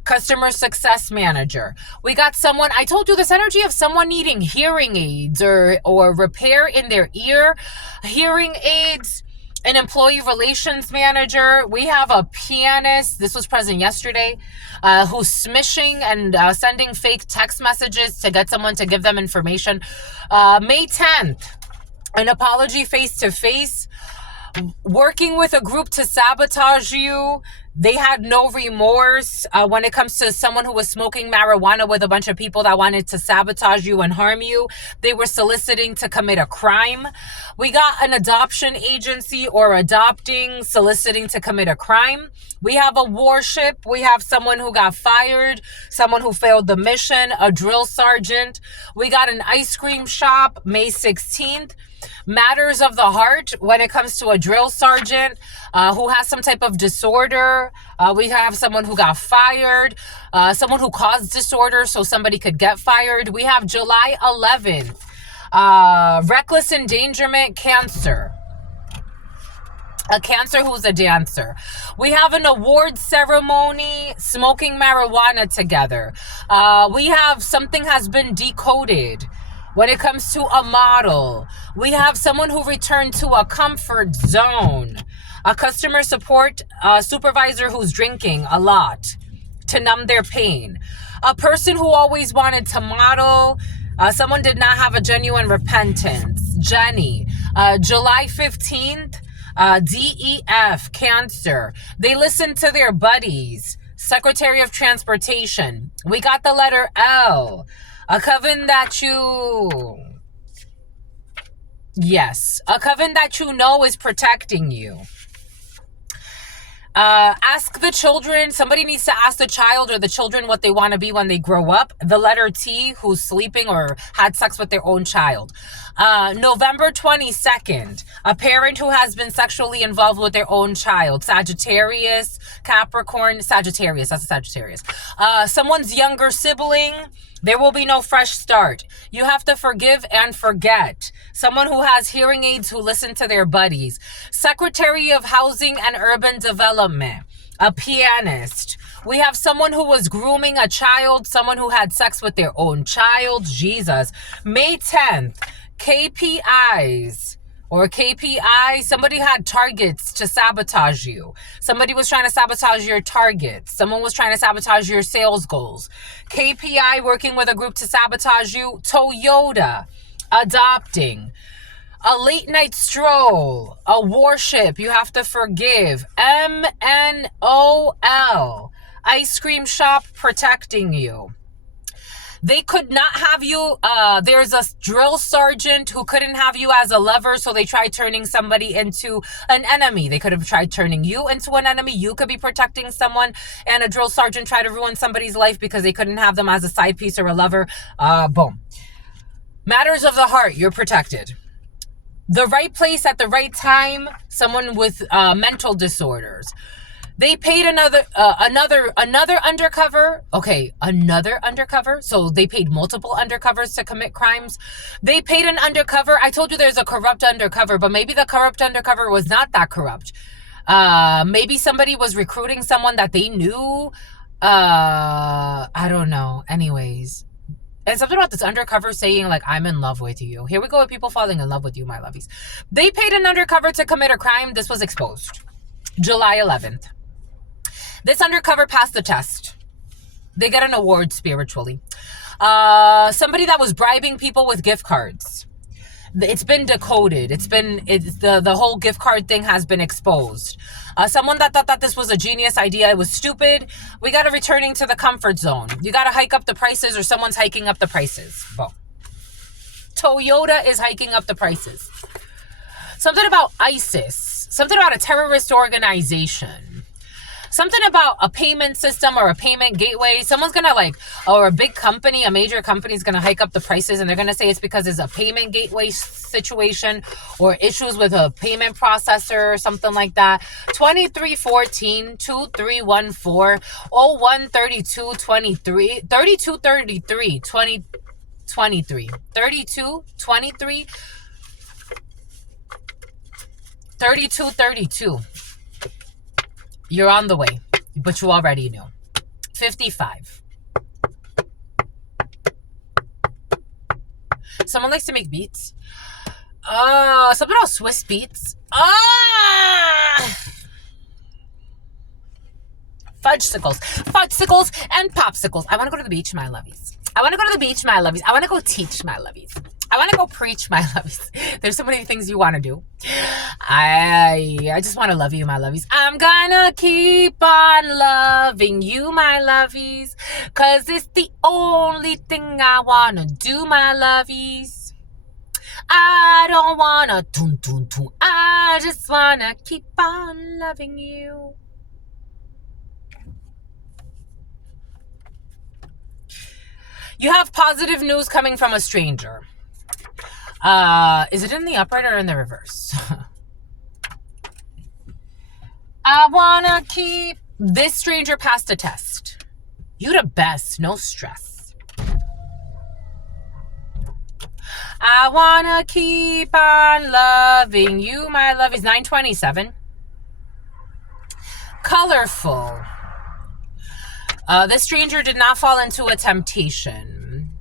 Customer success manager. We got someone, I told you this energy of someone needing hearing aids or repair in their ear. Hearing aids. An employee relations manager. We have a pianist. This was present yesterday. Who's smishing and sending fake text messages to get someone to give them information. May 10th. An apology face to face. Working with a group to sabotage you, They had no remorse when it comes to someone who was smoking marijuana with a bunch of people that wanted to sabotage you and harm you. They were soliciting to commit a crime. We got an adoption agency or adopting, soliciting to commit a crime. We have a warship. We have someone who got fired, someone who failed the mission, a drill sergeant. We got an ice cream shop, May 16th. Matters of the heart when it comes to a drill sergeant who has some type of disorder. We have someone who got fired, someone who caused disorder so somebody could get fired. We have July 11th, reckless endangerment, cancer. A cancer who's a dancer. We have an award ceremony, smoking marijuana together. We have something has been decoded. When it comes to a model, we have someone who returned to a comfort zone, a customer support supervisor who's drinking a lot to numb their pain, a person who always wanted to model, someone did not have a genuine repentance, Jenny. July 15th, DEF, cancer. They listened to their buddies, Secretary of Transportation. We got the letter L. A coven that a coven that you know is protecting you. Ask the children. Somebody needs to ask the child or the children what they want to be when they grow up. The letter T, who's sleeping or had sex with their own child. November 22nd, a parent who has been sexually involved with their own child. Sagittarius, Capricorn, Sagittarius. That's a Sagittarius. Someone's younger sibling. There will be no fresh start. You have to forgive and forget. Someone who has hearing aids who listen to their buddies. Secretary of Housing and Urban Development. A pianist. We have someone who was grooming a child. Someone who had sex with their own child. Jesus. May 10th. KPIs. Or KPI, somebody had targets to sabotage you. Somebody was trying to sabotage your targets. Someone was trying to sabotage your sales goals. KPI, working with a group to sabotage you. Toyota, adopting. A late night stroll. A warship, you have to forgive. MNOL, ice cream shop, protecting you. They could not have you. There's a drill sergeant who couldn't have you as a lover, so they tried turning somebody into an enemy. They could have tried turning you into an enemy. You could be protecting someone, and a drill sergeant tried to ruin somebody's life because they couldn't have them as a side piece or a lover. Boom. Matters of the heart, you're protected. The right place at the right time, someone with mental disorders. They paid another undercover. Okay, another undercover. So they paid multiple undercovers to commit crimes. They paid an undercover. I told you there's a corrupt undercover, but maybe the corrupt undercover was not that corrupt. Maybe somebody was recruiting someone that they knew. I don't know. Anyways. And something about this undercover saying, like, I'm in love with you. Here we go with people falling in love with you, my lovies. They paid an undercover to commit a crime. This was exposed. July 11th. This undercover passed the test. They get an award spiritually. Somebody that was bribing people with gift cards. It's been decoded. The whole gift card thing has been exposed. Someone that thought that this was a genius idea, it was stupid. We got to returning to the comfort zone. You got to hike up the prices or someone's hiking up the prices. Boom. Toyota is hiking up the prices. Something about ISIS. Something about a terrorist organization. Something about a payment system or a payment gateway. Someone's going to or a big company, a major company is going to hike up the prices and they're going to say it's because it's a payment gateway situation or issues with a payment processor or something like that. 2314 2314 01 32 23 32 33 2023 32 23 32 32. You're on the way, but you already knew. 55. Someone likes to make beats. Something about Swiss beats. Fudgesicles and popsicles. I want to go to the beach, my lovies. I want to go to the beach, my lovies. I want to go teach, my lovies. I want to go preach, my lovies. There's so many things you want to do. I just want to love you, my lovies. I'm gonna keep on loving you, my lovies, cause it's the only thing I want to do, my lovies. I don't want to toon, toon, toon. I just want to keep on loving you. You have positive news coming from a stranger. Is it in the upright or in the reverse? I wanna keep... This stranger passed a test. You the best, no stress. I wanna keep on loving you, my love. Is 927. Colorful. This stranger did not fall into a temptation.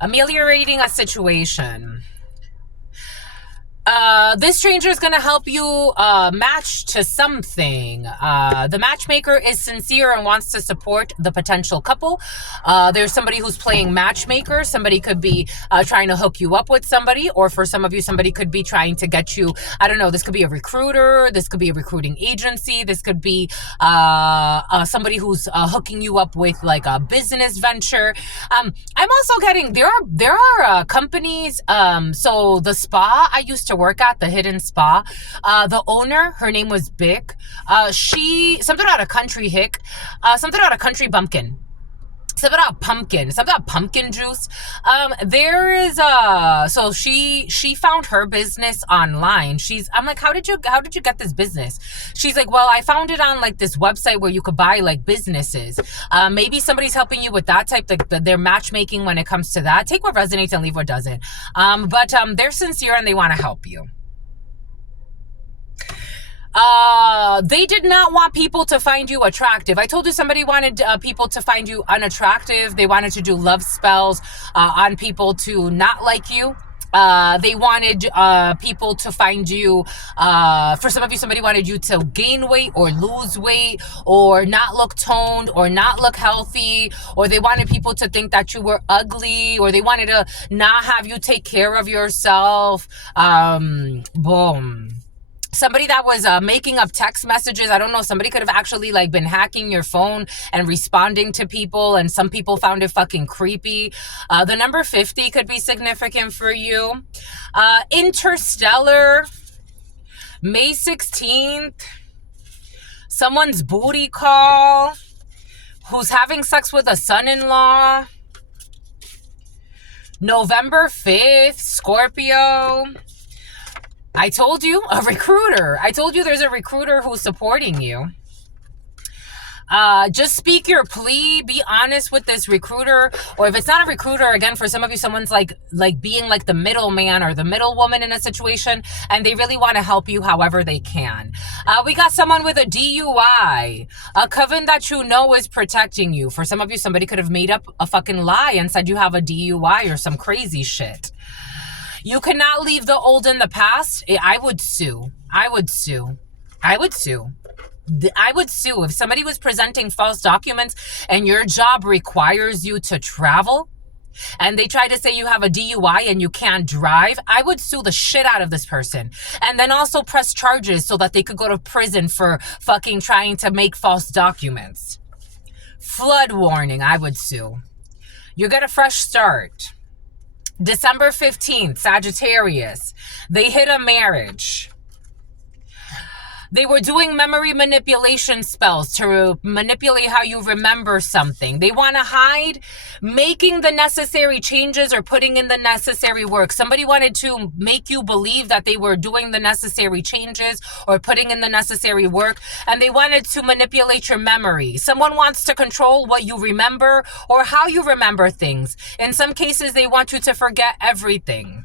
Ameliorating a situation. This stranger is going to help you match to something. The matchmaker is sincere and wants to support the potential couple. There's somebody who's playing matchmaker. Somebody could be trying to hook you up with somebody, or for some of you, somebody could be trying to get you, I don't know, this could be a recruiter, this could be a recruiting agency, this could be somebody who's hooking you up with like a business venture. I'm also getting, there are companies, so the spa I used to work at, the Hidden Spa, the owner, her name was Bick. She, something about a country hick, something about a country bumpkin. Something about pumpkin, something about pumpkin juice. There is so she found her business online. I'm like, how did you get this business? She's like, well, I found it on like this website where you could buy like businesses. Maybe somebody's helping you with that type, like they're matchmaking when it comes to that. Take what resonates and leave what doesn't. But they're sincere and they want to help you. They did not want people to find you attractive. I told you somebody wanted people to find you unattractive. They wanted to do love spells on people to not like you. They wanted people to find you, for some of you, somebody wanted you to gain weight or lose weight or not look toned or not look healthy, or they wanted people to think that you were ugly, or they wanted to not have you take care of yourself. Boom. Somebody that was making up text messages. I don't know. Somebody could have actually like been hacking your phone and responding to people. And some people found it fucking creepy. The number 50 could be significant for you. Interstellar. May 16th. Someone's booty call. Who's having sex with a son-in-law. November 5th. Scorpio. I told you, a recruiter. I told you there's a recruiter who's supporting you. Just speak your plea. Be honest with this recruiter. Or if it's not a recruiter, again, for some of you, someone's like being like the middleman or the middle woman in a situation, and they really want to help you however they can. We got someone with a DUI. A coven that you know is protecting you. For some of you, somebody could have made up a fucking lie and said you have a DUI or some crazy shit. You cannot leave the old in the past. I would sue. I would sue. I would sue. I would sue. If somebody was presenting false documents and your job requires you to travel and they try to say you have a DUI and you can't drive, I would sue the shit out of this person. And then also press charges so that they could go to prison for fucking trying to make false documents. Flood warning. I would sue. You get a fresh start. December 15th, Sagittarius. They hit a marriage. They were doing memory manipulation spells to manipulate how you remember something. They want to hide making the necessary changes or putting in the necessary work. Somebody wanted to make you believe that they were doing the necessary changes or putting in the necessary work, and they wanted to manipulate your memory. Someone wants to control what you remember or how you remember things. In some cases, they want you to forget everything.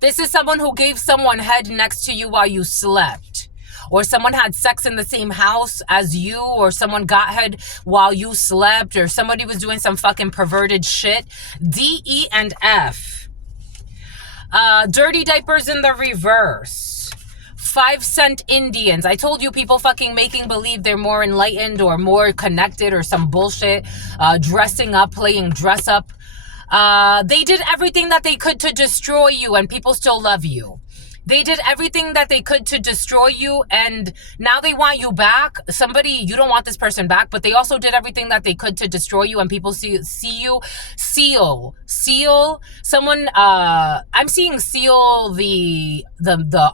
This is someone who gave someone head next to you while you slept. Or someone had sex in the same house as you. Or someone got head while you slept. Or somebody was doing some fucking perverted shit. D, E, and F. Dirty diapers in the reverse. 5-cent Indians. I told you, people fucking making believe they're more enlightened or more connected or some bullshit. Dressing up, playing dress up. They did everything that they could to destroy you, and people still love you. They did everything that they could to destroy you, and now they want you back. Somebody, you don't want this person back, but they also did everything that they could to destroy you, and people see you. Seal. Someone, I'm seeing Seal, the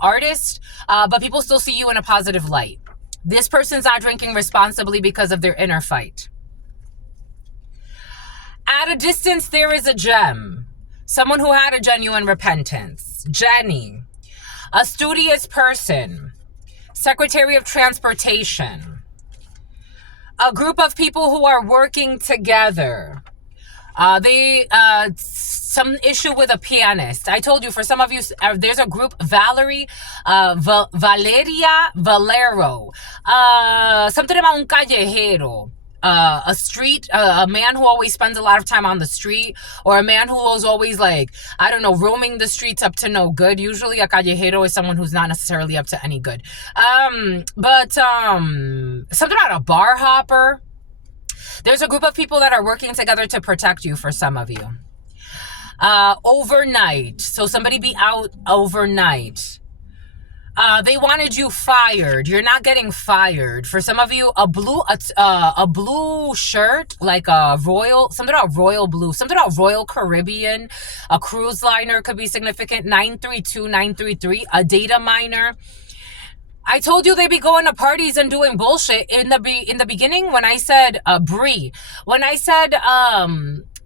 artist, but people still see you in a positive light. This person's not drinking responsibly because of their inner fight. At a distance, there is a gem. Someone who had a genuine repentance. Jenny. A studious person. Secretary of Transportation. A group of people who are working together. Some issue with a pianist. I told you, for some of you, there's a group, Valeria Valero. Something about un callejero. A street, a man who always spends a lot of time on the street, or a man who is always, like, I don't know, roaming the streets up to no good. Usually a callejero is someone who's not necessarily up to any good. But something about a bar hopper. There's a group of people that are working together to protect you, for some of you. Overnight. So somebody be out overnight. They wanted you fired. You're not getting fired. For some of you, a blue shirt, like a royal, something about royal blue, something about Royal Caribbean, a cruise liner could be significant. 932933, a data miner. I told you they be going to parties and doing bullshit in the beginning when I said Brie. When I said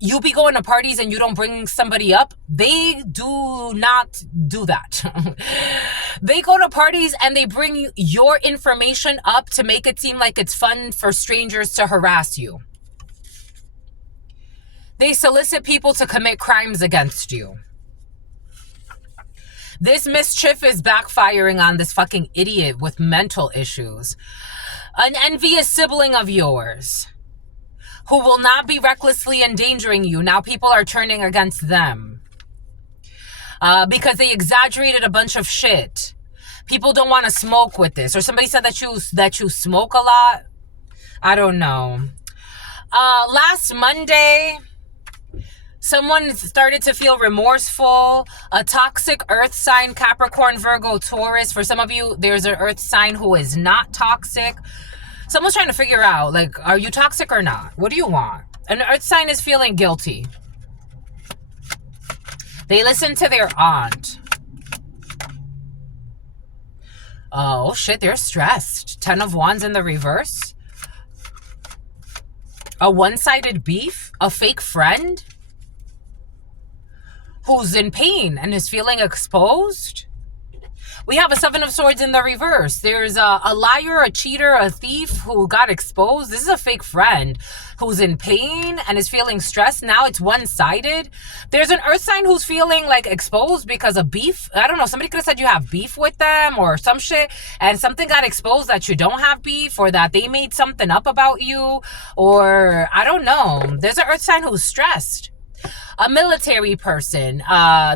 you be going to parties and you don't bring somebody up, they do not do that. They go to parties and they bring your information up to make it seem like it's fun for strangers to harass you. They solicit people to commit crimes against you. This mischief is backfiring on this fucking idiot with mental issues. An envious sibling of yours who will not be recklessly endangering you. Now people are turning against them because they exaggerated a bunch of shit. People don't want to smoke with this. Or somebody said that you smoke a lot. I don't know. Last Monday, someone started to feel remorseful. A toxic earth sign, Capricorn, Virgo, Taurus. For some of you, there's an earth sign who is not toxic. Someone's trying to figure out, like, are you toxic or not? What do you want? An earth sign is feeling guilty. They listen to their aunt. Oh, shit, they're stressed. 10 of Wands in the reverse. A one-sided beef. A fake friend who's in pain and is feeling exposed. We have a 7 of Swords in the reverse. There's a liar, a cheater, a thief who got exposed. This is a fake friend who's in pain and is feeling stressed. Now it's one-sided. There's an earth sign who's feeling like exposed because of beef. I don't know. Somebody could have said you have beef with them or some shit, and something got exposed that you don't have beef, or that they made something up about you, or I don't know. There's an earth sign who's stressed. A military person,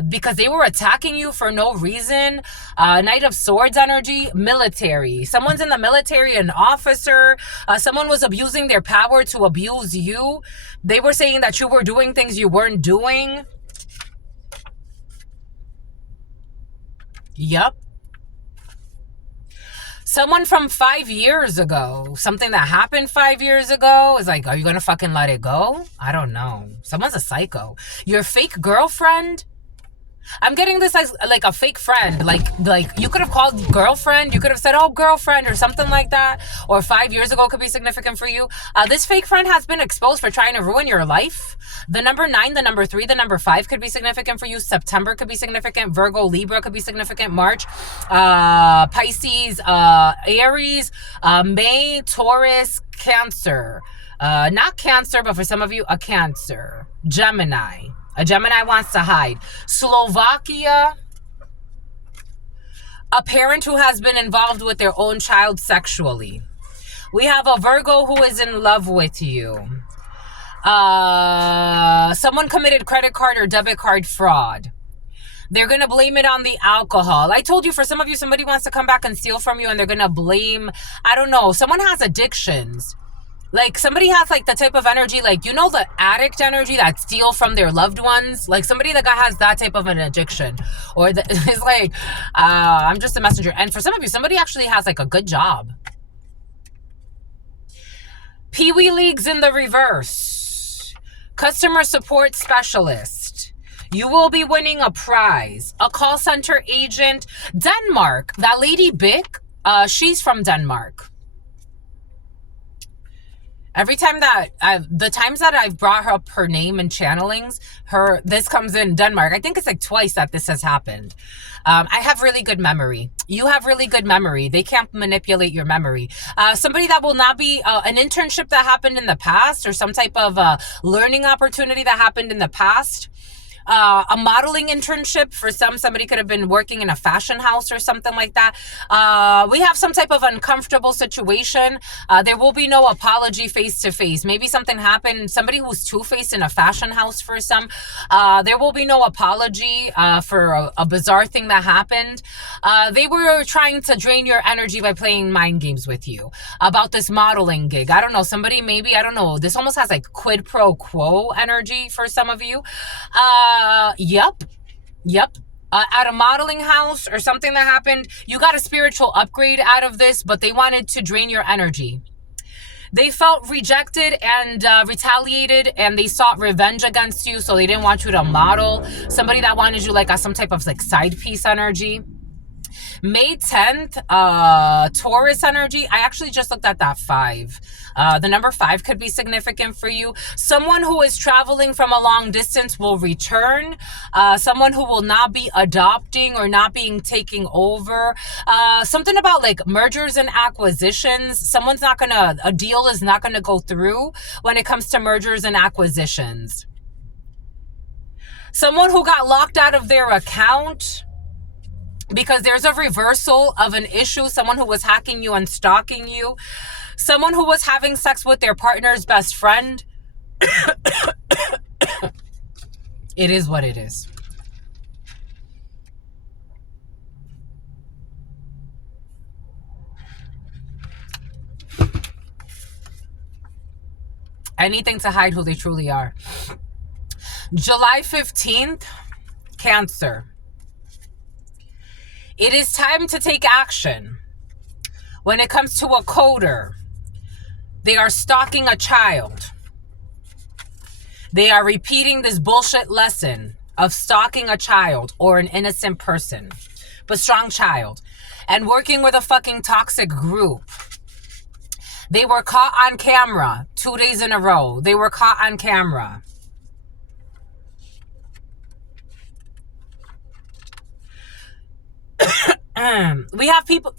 because they were attacking you for no reason. Knight of Swords energy, military. Someone's in the military, an officer. Someone was abusing their power to abuse you. They were saying that you were doing things you weren't doing. Yep. Someone from 5 years ago, something that happened 5 years ago, is like, are you gonna fucking let it go? I don't know. Someone's a psycho. Your fake girlfriend? I'm getting this as like a fake friend. Like you could have called girlfriend. You could have said, oh, girlfriend, or something like that. Or 5 years ago could be significant for you. This fake friend has been exposed for trying to ruin your life. The number 9, the number 3, the number 5 could be significant for you. September could be significant. Virgo, Libra could be significant. March, Pisces, Aries, May, Taurus, Cancer. Not Cancer, but for some of you, a Cancer. Gemini. A Gemini wants to hide. Slovakia. A parent who has been involved with their own child sexually. We have a Virgo who is in love with you. Someone committed credit card or debit card fraud. They're going to blame it on the alcohol. I told you, for some of you, somebody wants to come back and steal from you, and they're going to blame, I don't know, someone has addictions. Like somebody has like the type of energy, like, you know, the addict energy that steal from their loved ones. Like somebody that has that type of an addiction, or is like, I'm just a messenger. And for some of you, somebody actually has like a good job. Pee-wee leagues in the reverse. Customer support specialist. You will be winning a prize. A call center agent. Denmark. That lady Bick, she's from Denmark. Every time that the times that I've brought up her name in channelings, this comes in Denmark. I think it's like twice that this has happened. I have really good memory. You have really good memory. They can't manipulate your memory. Somebody that will not be an internship that happened in the past, or some type of learning opportunity that happened in the past. A modeling internship for somebody could have been working in a fashion house or something like that. We have some type of uncomfortable situation. There will be no apology face to face. Maybe something happened, somebody who's two-faced in a fashion house for some. There will be no apology for a bizarre thing that happened. They were trying to drain your energy by playing mind games with you about this modeling gig. I don't know, somebody maybe, I don't know, this almost has like quid pro quo energy for some of you. Yep. At a modeling house or something that happened, you got a spiritual upgrade out of this, but they wanted to drain your energy. They felt rejected and retaliated, and they sought revenge against you, so they didn't want you to model. Somebody that wanted you like as some type of like side piece energy. May 10th, Taurus energy. I actually just looked at that 5. The number 5 could be significant for you. Someone who is traveling from a long distance will return. Someone who will not be adopting or not being taking over. Something about like mergers and acquisitions. A deal is not gonna go through when it comes to mergers and acquisitions. Someone who got locked out of their account because there's a reversal of an issue. Someone who was hacking you and stalking you. Someone who was having sex with their partner's best friend. It is what it is. Anything to hide who they truly are. July 15th, Cancer. It is time to take action. When it comes to a coder, they are stalking a child. They are repeating this bullshit lesson of stalking a child or an innocent person, but strong child, and working with a fucking toxic group. They were caught on camera 2 days in a row. They were caught on camera. We have people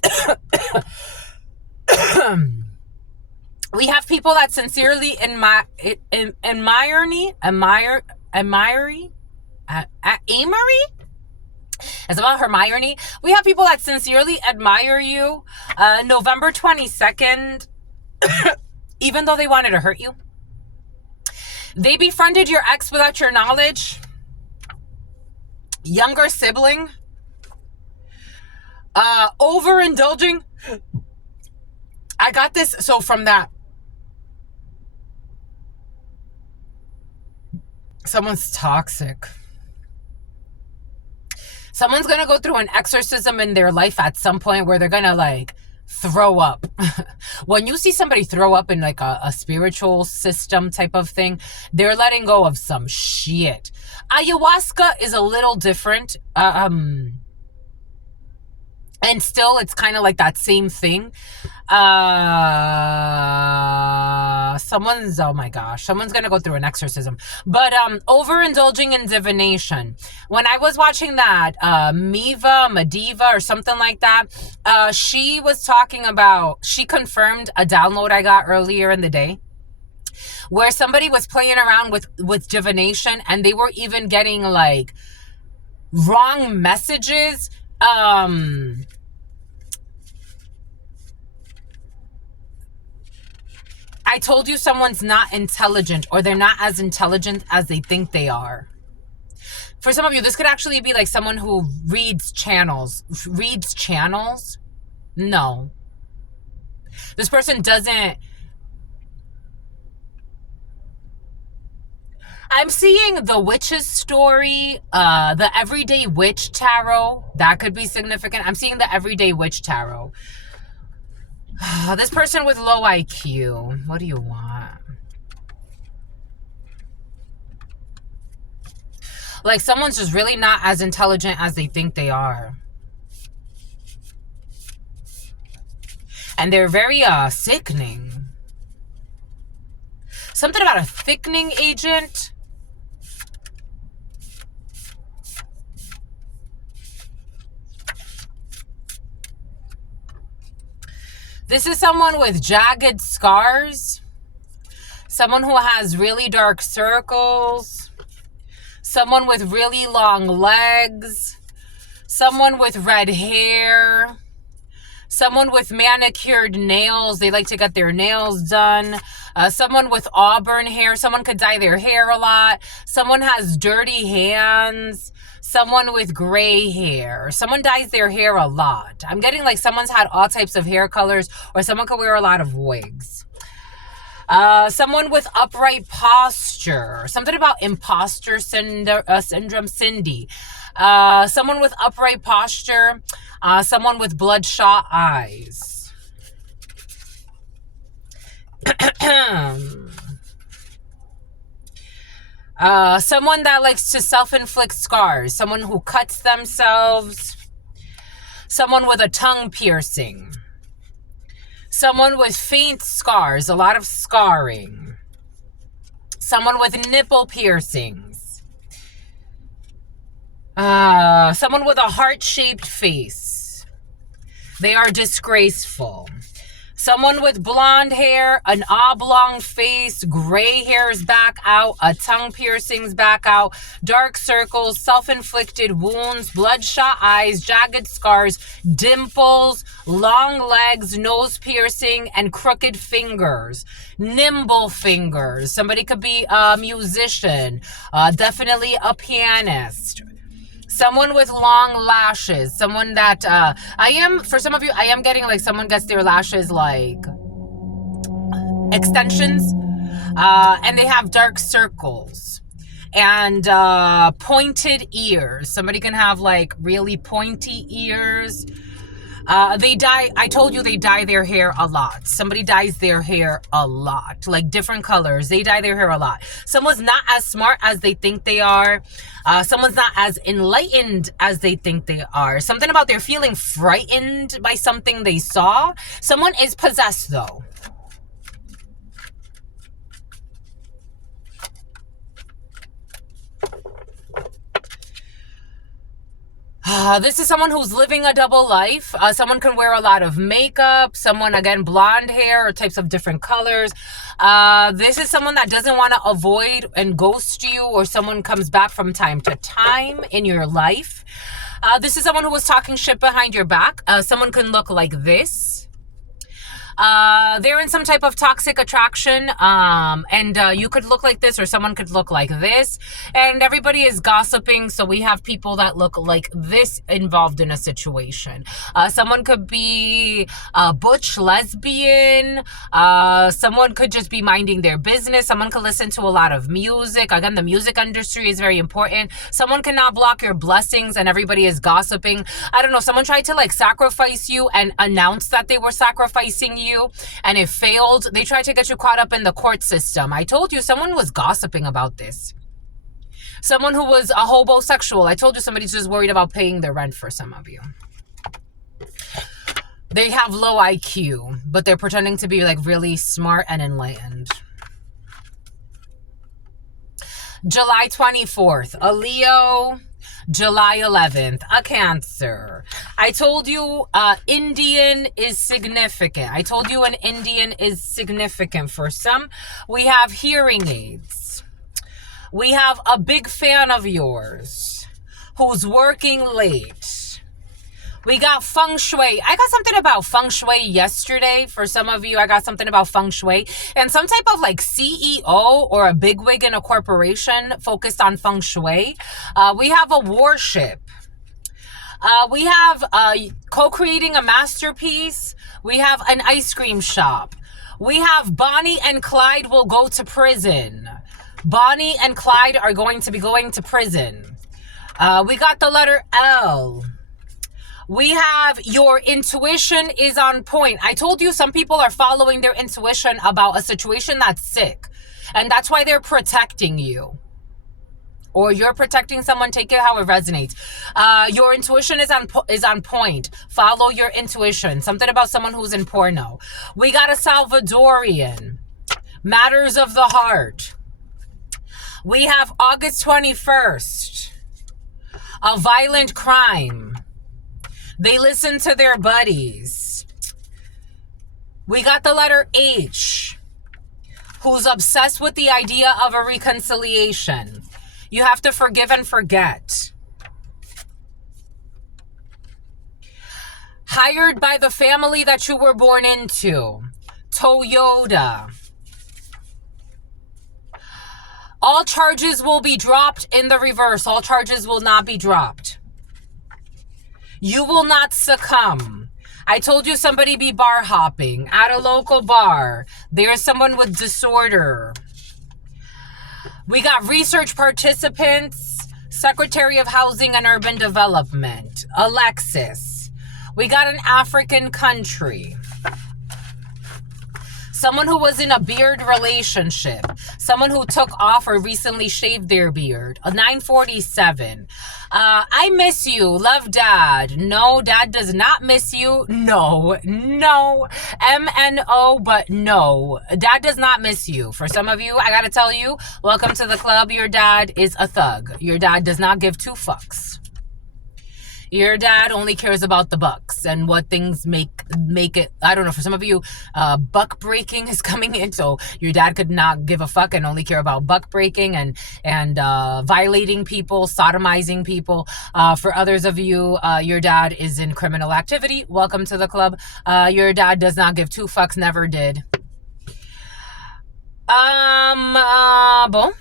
we have people that sincerely admire it's about Hermione. We have people that sincerely admire you. November 22nd, even though they wanted to hurt you. They befriended your ex without your knowledge. Younger sibling. Overindulging. I got this. So from that, someone's toxic. Someone's going to go through an exorcism in their life at some point where they're going to like throw up. When you see somebody throw up in like a spiritual system type of thing, they're letting go of some shit. Ayahuasca is a little different. And still, it's kind of like that same thing. Oh my gosh, someone's going to go through an exorcism. But overindulging in divination. When I was watching that, Mediva or something like that, she was talking about, she confirmed a download I got earlier in the day, where somebody was playing around with divination, and they were even getting like wrong messages. I told you someone's not intelligent, or they're not as intelligent as they think they are. For some of you, this could actually be like someone who reads channels. Reads channels? No. This person doesn't I'm seeing the witch's story, the everyday witch tarot. That could be significant. I'm seeing the everyday witch tarot. This person with low IQ. What do you want? Like someone's just really not as intelligent as they think they are. And they're very sickening. Something about a thickening agent. This is someone with jagged scars. Someone who has really dark circles. Someone with really long legs. Someone with red hair. Someone with manicured nails. They like to get their nails done. Someone with auburn hair. Someone could dye their hair a lot. Someone has dirty hands. Someone with gray hair. Someone dyes their hair a lot. I'm getting like someone's had all types of hair colors, or someone could wear a lot of wigs. Someone with upright posture. Something about imposter syndrome, Cindy. Someone with upright posture. Someone with bloodshot eyes. Someone that likes to self-inflict scars. Someone who cuts themselves. Someone with a tongue piercing. Someone with faint scars, a lot of scarring. Someone with nipple piercings. Someone with a heart-shaped face. They are disgraceful. Someone with blonde hair, an oblong face, gray hairs back out, a tongue piercings back out, dark circles, self-inflicted wounds, bloodshot eyes, jagged scars, dimples, long legs, nose piercing, and crooked fingers. Nimble fingers. Somebody could be a musician, definitely a pianist. Someone with long lashes. Someone that, for some of you, I am getting like someone gets their lashes like extensions. And they have dark circles. And pointed ears. Somebody can have like really pointy ears. I told you they dye their hair a lot. Somebody dyes their hair a lot, like different colors. They dye their hair a lot. Someone's not as smart as they think they are. Someone's not as enlightened as they think they are. Something about they're feeling frightened by something they saw. Someone is possessed though. This is someone who's living a double life. Someone can wear a lot of makeup. Someone, again, blonde hair or types of different colors. This is someone that doesn't want to avoid and ghost you, or someone comes back from time to time in your life. This is someone who was talking shit behind your back. Someone can look like this. They're in some type of toxic attraction, and you could look like this, or someone could look like this, and everybody is gossiping, so we have people that look like this involved in a situation. Someone could be a butch lesbian, someone could just be minding their business, someone could listen to a lot of music. Again, the music industry is very important. Someone cannot block your blessings, and everybody is gossiping. I don't know, someone tried to like sacrifice you and announce that they were sacrificing you, and it failed. They tried to get you caught up in the court system. I told you someone was gossiping about this. Someone who was a homosexual. I told you somebody's just worried about paying their rent for some of you. They have low IQ, but they're pretending to be like really smart and enlightened. July 24th, a Leo. July 11th, a Cancer. I told you Indian is significant. I told you an Indian is significant for some. We have hearing aids. We have a big fan of yours who's working late. We got feng shui. I got something about feng shui yesterday. For some of you, I got something about feng shui. And some type of like CEO or a bigwig in a corporation focused on feng shui. We have a warship. We have co-creating a masterpiece. We have an ice cream shop. We have Bonnie and Clyde will go to prison. Bonnie and Clyde are going to be going to prison. We got the letter L. We have your intuition is on point. I told you some people are following their intuition about a situation that's sick. And that's why they're protecting you. Or you're protecting someone. Take it how it resonates. Your intuition is on point. Follow your intuition. Something about someone who's in porno. We got a Salvadorian. Matters of the heart. We have August 21st. A violent crime. They listen to their buddies. We got the letter H, who's obsessed with the idea of a reconciliation. You have to forgive and forget. Hired by the family that you were born into. Toyota. All charges will be dropped in the reverse. All charges will not be dropped. You will not succumb. I told you somebody be bar hopping at a local bar. There's someone with disorder. We got research participants, Secretary of Housing and Urban Development, Alexis. We got an African country. Someone who was in a beard relationship. Someone who took off or recently shaved their beard. A 947. I miss you. Love, Dad. No, Dad does not miss you. No. MNO, but no. Dad does not miss you. For some of you, I gotta tell you, welcome to the club. Your dad is a thug. Your dad does not give two fucks. Your dad only cares about the bucks and what things make it. I don't know. For some of you, buck breaking is coming in. So your dad could not give a fuck and only care about buck breaking and violating people, sodomizing people. For others of you, your dad is in criminal activity. Welcome to the club. Your dad does not give two fucks. Never did. Bon.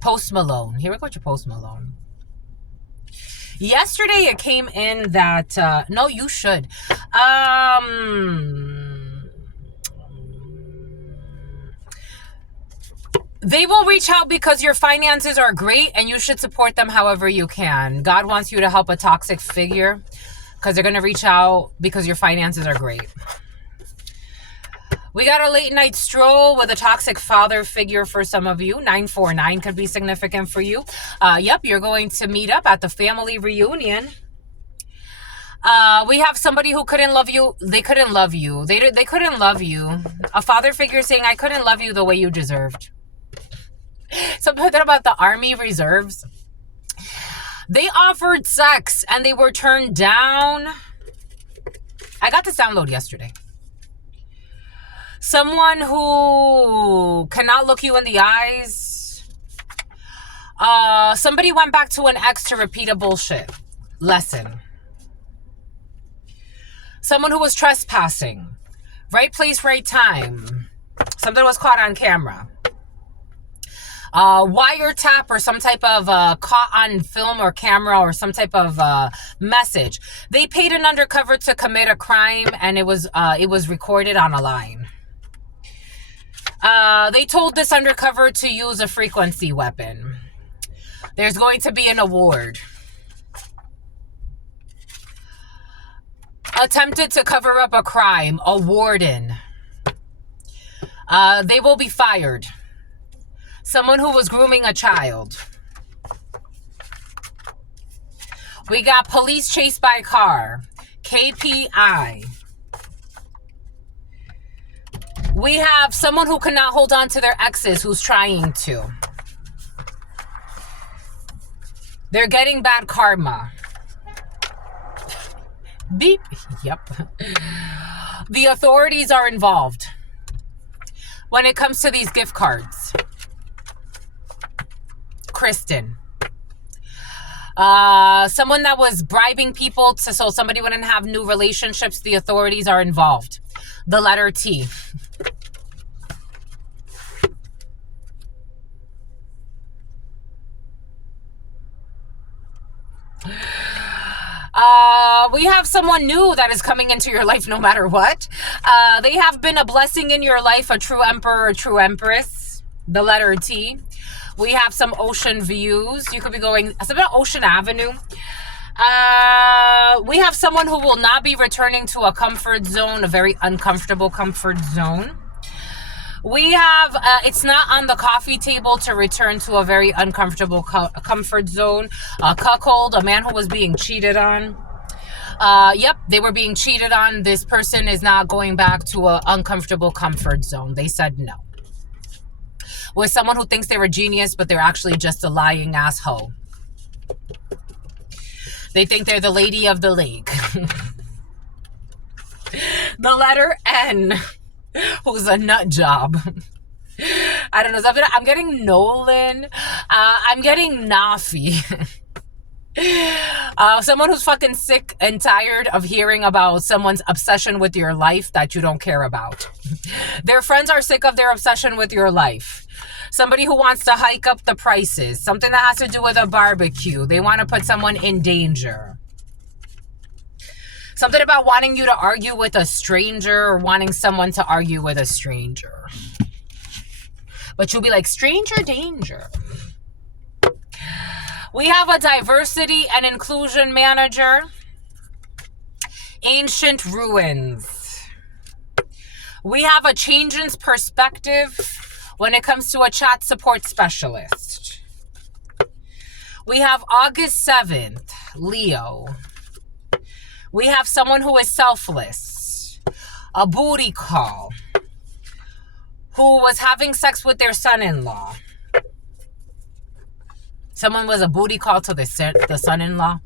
Post Malone. Here we go with your Post Malone. Yesterday it came in that no, you should. They will reach out because your finances are great and you should support them however you can. God wants you to help a toxic figure because they're going to reach out because your finances are great. We got a late night stroll with a toxic father figure for some of you. 949 could be significant for you. Yep, you're going to meet up at the family reunion. We have somebody who couldn't love you. They couldn't love you. They couldn't love you. A father figure saying, I couldn't love you the way you deserved. Something about the Army Reserves. They offered sex and they were turned down. I got this download yesterday. Someone who cannot look you in the eyes. Somebody went back to an ex to repeat a bullshit lesson. Someone who was trespassing. Right place, right time. Something was caught on camera. Wiretap or some type of caught on film or camera or some type of message. They paid an undercover to commit a crime and it was recorded on a line. They told this undercover to use a frequency weapon. There's going to be an award. Attempted to cover up a crime. A warden. They will be fired. Someone who was grooming a child. We got police chased by car. KPI. We have someone who cannot hold on to their exes who's trying to. They're getting bad karma. Beep. Yep. The authorities are involved when it comes to these gift cards. Kristen. Someone that was bribing people so somebody wouldn't have new relationships. The authorities are involved. The letter T. We have someone new that is coming into your life no matter what. They have been a blessing in your life, a true emperor, a true empress. The letter T. We have some ocean views. You could be going some Ocean Avenue. We have someone who will not be returning to a comfort zone, a very uncomfortable comfort zone. We have, it's not on the coffee table to return to a very uncomfortable comfort zone. A cuckold, a man who was being cheated on. Yep, they were being cheated on. This person is not going back to an uncomfortable comfort zone. They said no. With someone who thinks they're a genius, but they're actually just a lying asshole. They think they're the lady of the lake. The letter N, who's a nut job. I don't know. I'm getting Nolan. I'm getting Nafi. Someone who's fucking sick and tired of hearing about someone's obsession with your life that you don't care about. Their friends are sick of their obsession with your life. Somebody who wants to hike up the prices. Something that has to do with a barbecue. They want to put someone in danger. Something about wanting you to argue with a stranger or wanting someone to argue with a stranger. But you'll be like, stranger danger. We have a diversity and inclusion manager. Ancient ruins. We have a change in perspective when it comes to a chat support specialist. We have August 7th, Leo. We have someone who is selfless. A booty call. Who was having sex with their son-in-law. Someone was a booty call to the son-in-law.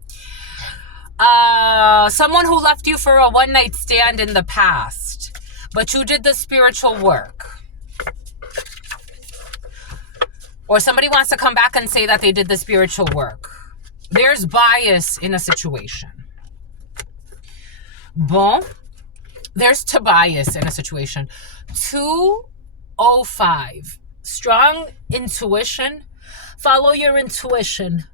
Someone who left you for a one-night stand in the past. But you did the spiritual work. Or somebody wants to come back and say that they did the spiritual work. There's bias in a situation. Bon. There's Tobias in a situation. 205. Strong intuition. Follow your intuition.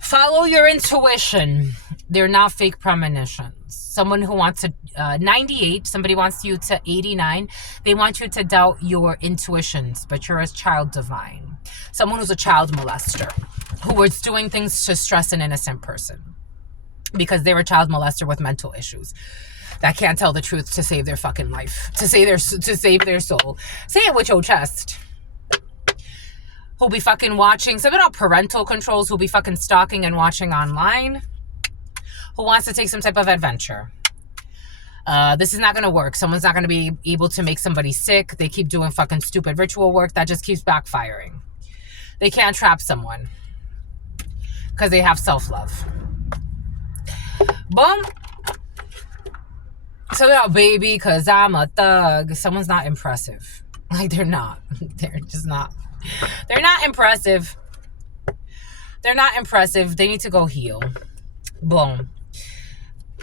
Follow your intuition. They're not fake premonitions. Someone who wants to 98, somebody wants you to 89. They want you to doubt your intuitions, but you're a child divine. Someone who's a child molester, who is doing things to stress an innocent person because they're a child molester with mental issues that can't tell the truth to save their fucking life, to save their soul. Say it with your chest. Who'll be fucking watching, some about parental controls, who'll be fucking stalking and watching online, who wants to take some type of adventure. This is not going to work. Someone's not going to be able to make somebody sick. They keep doing fucking stupid ritual work that just keeps backfiring. They can't trap someone because they have self-love. Boom. So about baby, because I'm a thug. Someone's not impressive. Like, they're not. They're just not. They're not impressive. They're not impressive. They need to go heal. Boom.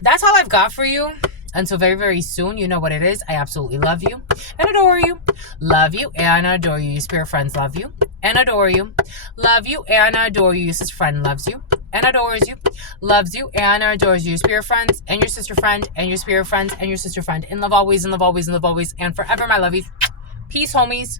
That's all I've got for you. Until very, very soon. You know what it is. I absolutely love you and adore you. Love you and adore you. Your spirit friends love you and adore you. Love you and adore you. Your sister friend loves you and adores you. Loves you and adores you. Your spirit friends and your sister friend and your spirit friends and your sister friend. In love always, in love always, in love always, and forever, my lovies. Peace, homies.